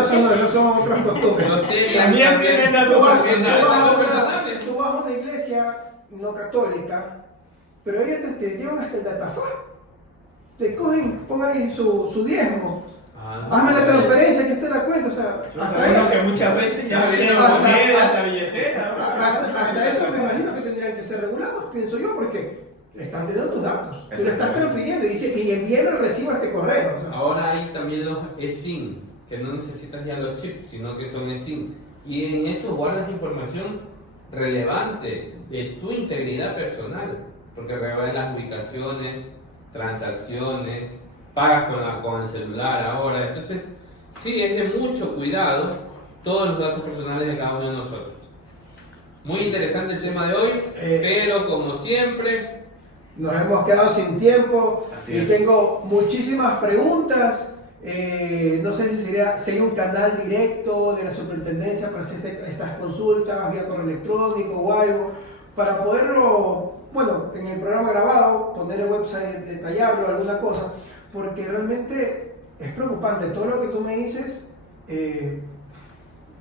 eso son otras costumbres. Los Terians También tienen datos Tú vas, personales. tú vas a una iglesia no católica, pero ellos te llevan hasta el datafá. Te cogen, pongan ahí su diezmo. Ah, Hazme la transferencia, que está la cuenta. O sea, hasta Bueno, que ahí. muchas veces ya Hasta- vienen hasta- monedas, hasta- hasta billetera. Hasta eso me imagino que tendrían que ser regulados, pienso yo, porque están teniendo tus datos. Tú le estás Exactamente. transfiriendo y dice, y envíame el recibo a este correo. O sea, Ahora hay también los eSIM, que no necesitas ya los chips, sino que son eSIM. Y en eso guardas información relevante de tu integridad personal, porque revelas las ubicaciones, transacciones, pagas con el celular ahora. Entonces, sí, es de mucho cuidado todos los datos personales de cada uno de nosotros. Muy interesante el tema de hoy, pero como siempre, nos hemos quedado sin tiempo Así y es. tengo muchísimas preguntas. No sé si sería un canal directo de la superintendencia para hacer estas consultas vía correo electrónico o algo, para poderlo, bueno, en el programa grabado, poner el website, detallarlo, alguna cosa, porque realmente es preocupante. Todo lo que tú me dices,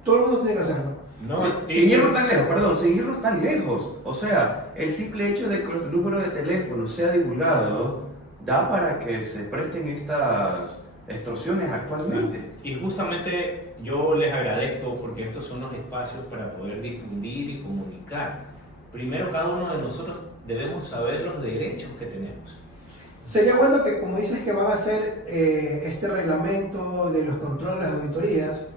todo el mundo tiene que hacerlo. No, Sin irnos tan lejos, perdón, sin irnos tan lejos. O sea, el simple hecho de que nuestro número de teléfono sea divulgado da para que se presten estas extorsiones actualmente. Y justamente yo les agradezco porque estos son los espacios para poder difundir y comunicar. Primero, cada uno de nosotros debemos saber los derechos que tenemos. Sería bueno que, como dices que van a hacer este reglamento de los controles de auditorías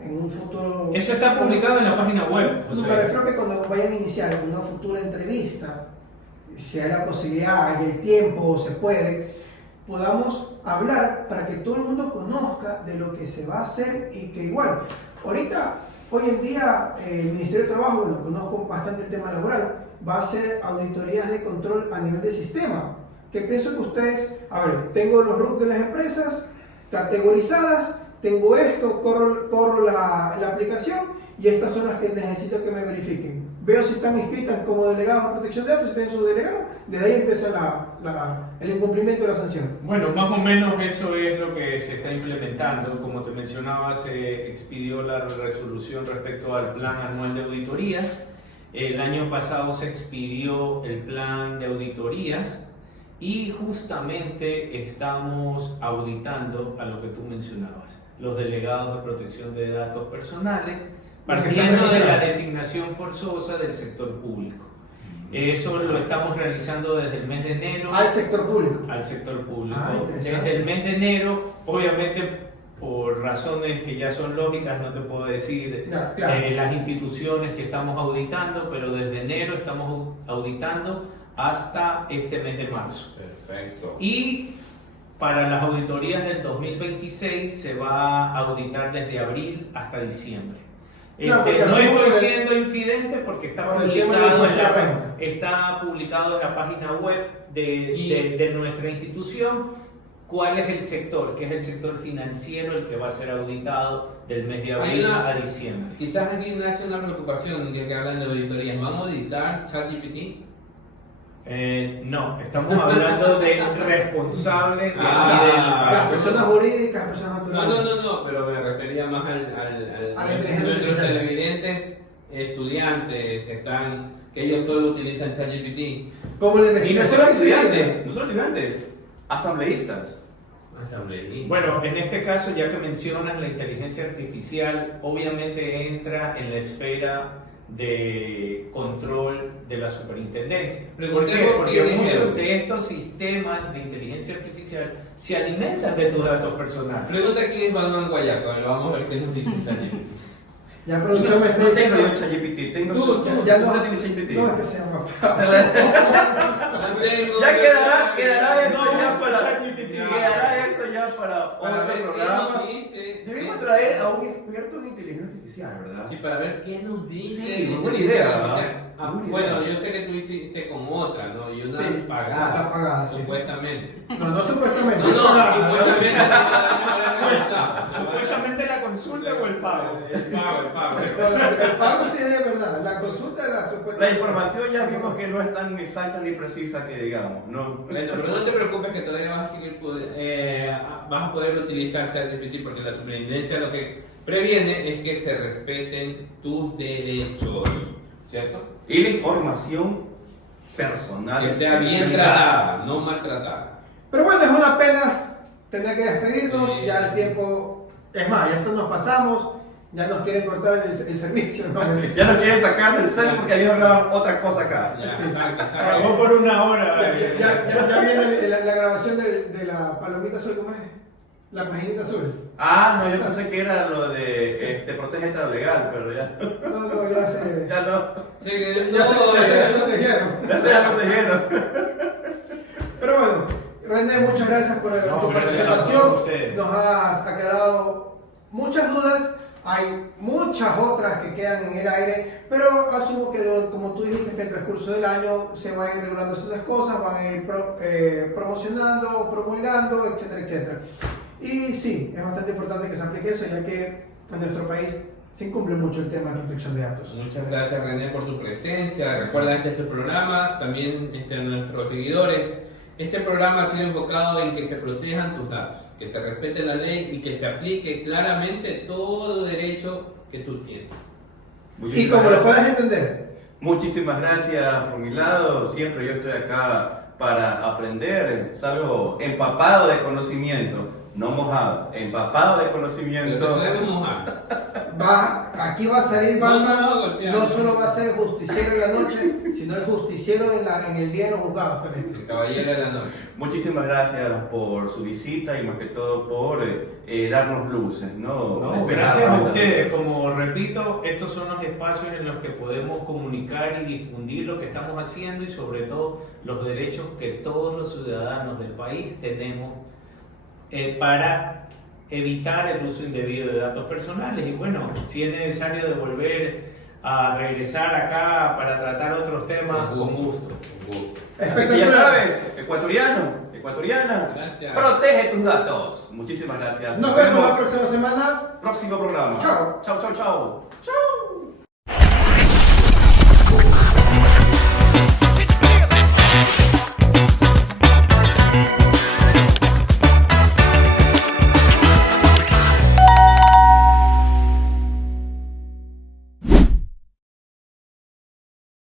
en un futuro... Eso está publicado en la página web. No, me refiero que cuando vayan a iniciar una futura entrevista, si hay la posibilidad, hay el tiempo, se puede, podamos hablar para que todo el mundo conozca de lo que se va a hacer y que igual, ahorita, hoy en día, el Ministerio de Trabajo, bueno, conozco bastante el tema laboral, va a hacer auditorías de control a nivel de sistema. Que pienso que ustedes, a ver, tengo los RUC de las empresas categorizadas, tengo esto, corro la aplicación y estas son las que necesito que me verifiquen. Veo si están inscritas como delegados de protección de datos, si tienen su delegado, desde ahí empieza el incumplimiento de la sanción. Bueno, más o menos eso es lo que se está implementando. Como te mencionaba, se expidió la resolución respecto al plan anual de auditorías. El año pasado se expidió el plan de auditorías y justamente estamos auditando a lo que tú mencionabas, los delegados de protección de datos personales, partiendo de la designación forzosa del sector público. Eso lo estamos realizando desde el mes de enero. Al sector público. Al sector público. Interesante. Desde el mes de enero, obviamente por razones que ya son lógicas, no te puedo decir Ya, claro. las instituciones que estamos auditando, pero desde enero estamos auditando hasta este mes de marzo. Perfecto. Y para las auditorías del 2026 se va a auditar desde abril hasta diciembre. Claro, porque No asumo estoy que- siendo infidente porque está por el tema del publicado, impuesto a la renta. está publicado en la página web Y- de nuestra institución cuál es el sector, que es el sector financiero el que va a ser auditado del mes de abril a diciembre. Quizás aquí nace una preocupación que hablan de auditorías. ¿Van a auditar ChatGPT? No, estamos hablando de responsables de Las personas jurídicas, personas naturales. No, pero me refería más A la inteligencia nuestros artificial. televidentes, estudiantes que ellos solo utilizan ChatGPT. Como la Y no investigación solo que se hace. estudiantes, no solo estudiantes, asambleístas. Asambleístas. Bueno, en este caso, ya que mencionas la inteligencia artificial, obviamente entra en la esfera de control de la superintendencia. ¿Por qué? Preguntemos Porque quién es muchos Edwin. de estos sistemas de inteligencia artificial se alimentan de tus datos personales. Pregunta quién es Batman Guayaco, vamos a ver qué nos dice ChatGPT. Ya producción me está No tengo diciendo. yo ChatGPT, tengo Tú, Ya no, ¿Usted tiene ChatGPT? no es que sea guapo. No tengo- Ya quedará eso No, ya usa para ChatGPT. quedará eso ya para Para otro ver qué programa. nos dice. Debemos traer a un experto en inteligencia artificial, ¿verdad? Sí, para ver qué nos dice. Sí, muy buena idea, ¿verdad? Ah, Muy buena bueno, idea. yo sé que tú hiciste con otra, ¿no? Y una Sí, pagada. la pagada, sí. Supuestamente. No supuestamente. No, pagada. supuestamente. Supuestamente la consulta o el pago. El pago. El pago sí es de verdad. La consulta de la supuesta. La información ya vimos que no es tan exacta ni precisa que digamos, ¿no? Bueno, pero no te preocupes que todavía vas a poder utilizar ChatGPT porque la superintendencia lo que previene es que se respeten tus derechos, ¿cierto? Y la información personal. Que sea bien tratada, no maltratada. Pero bueno, es una pena tener que despedirnos. Sí. Ya el tiempo. Es más, ya esto nos pasamos. Ya nos quieren cortar el servicio. ¿No? Ya no quieren sacar del cel porque había hablado otra cosa acá. Ya, Sí. exacto. Pagó por una hora. Ya viene la grabación de la palomita azul, ¿cómo es? La paginita azul. Ah, no, yo pensé que era lo de protege estado legal, pero ya. No, ya se. Ya no. Sí, que Ya se todo, protegieron. Ya se ya protegieron. Pero bueno, René, muchas gracias por No, tu gracias a participación. todos ustedes. Nos has aclarado muchas dudas Hay muchas otras que quedan en el aire, pero asumo que, como tú dijiste, que en el transcurso del año se van a ir regulando esas cosas, van a ir promocionando, promulgando, etcétera, etcétera. Y sí, es bastante importante que se aplique eso, ya que en nuestro país se incumple mucho el tema de protección de datos. Muchas gracias, René, por tu presencia. Recuerda que este programa, también a nuestros seguidores, este programa ha sido enfocado en que se protejan tus datos, que se respete la ley y que se aplique claramente todo derecho que tú tienes. Y como lo puedes entender. Muchísimas gracias por mi lado. Siempre yo estoy acá para aprender. Salgo empapado de conocimiento, no mojado, empapado de Pero te conocimiento. podemos mojar. Aquí va a salir No, Batman, golpeando. no solo va a ser el justiciero en la noche, sino el justiciero en el día de los juzgados también. El caballero de la noche. Muchísimas gracias por su visita y más que todo por darnos luces, ¿no? No, gracias a ustedes. Como repito, estos son los espacios en los que podemos comunicar y difundir lo que estamos haciendo y sobre todo los derechos que todos los ciudadanos del país tenemos para evitar el uso indebido de datos personales. Y bueno, si es necesario de volver a regresar acá para tratar otros temas, con gusto. Así que ya sabes, ecuatoriana, Gracias. protege tus datos. Muchísimas gracias. Nos vemos la próxima semana. Próximo programa. Chao. Chao, chao, chao. ¡Chao!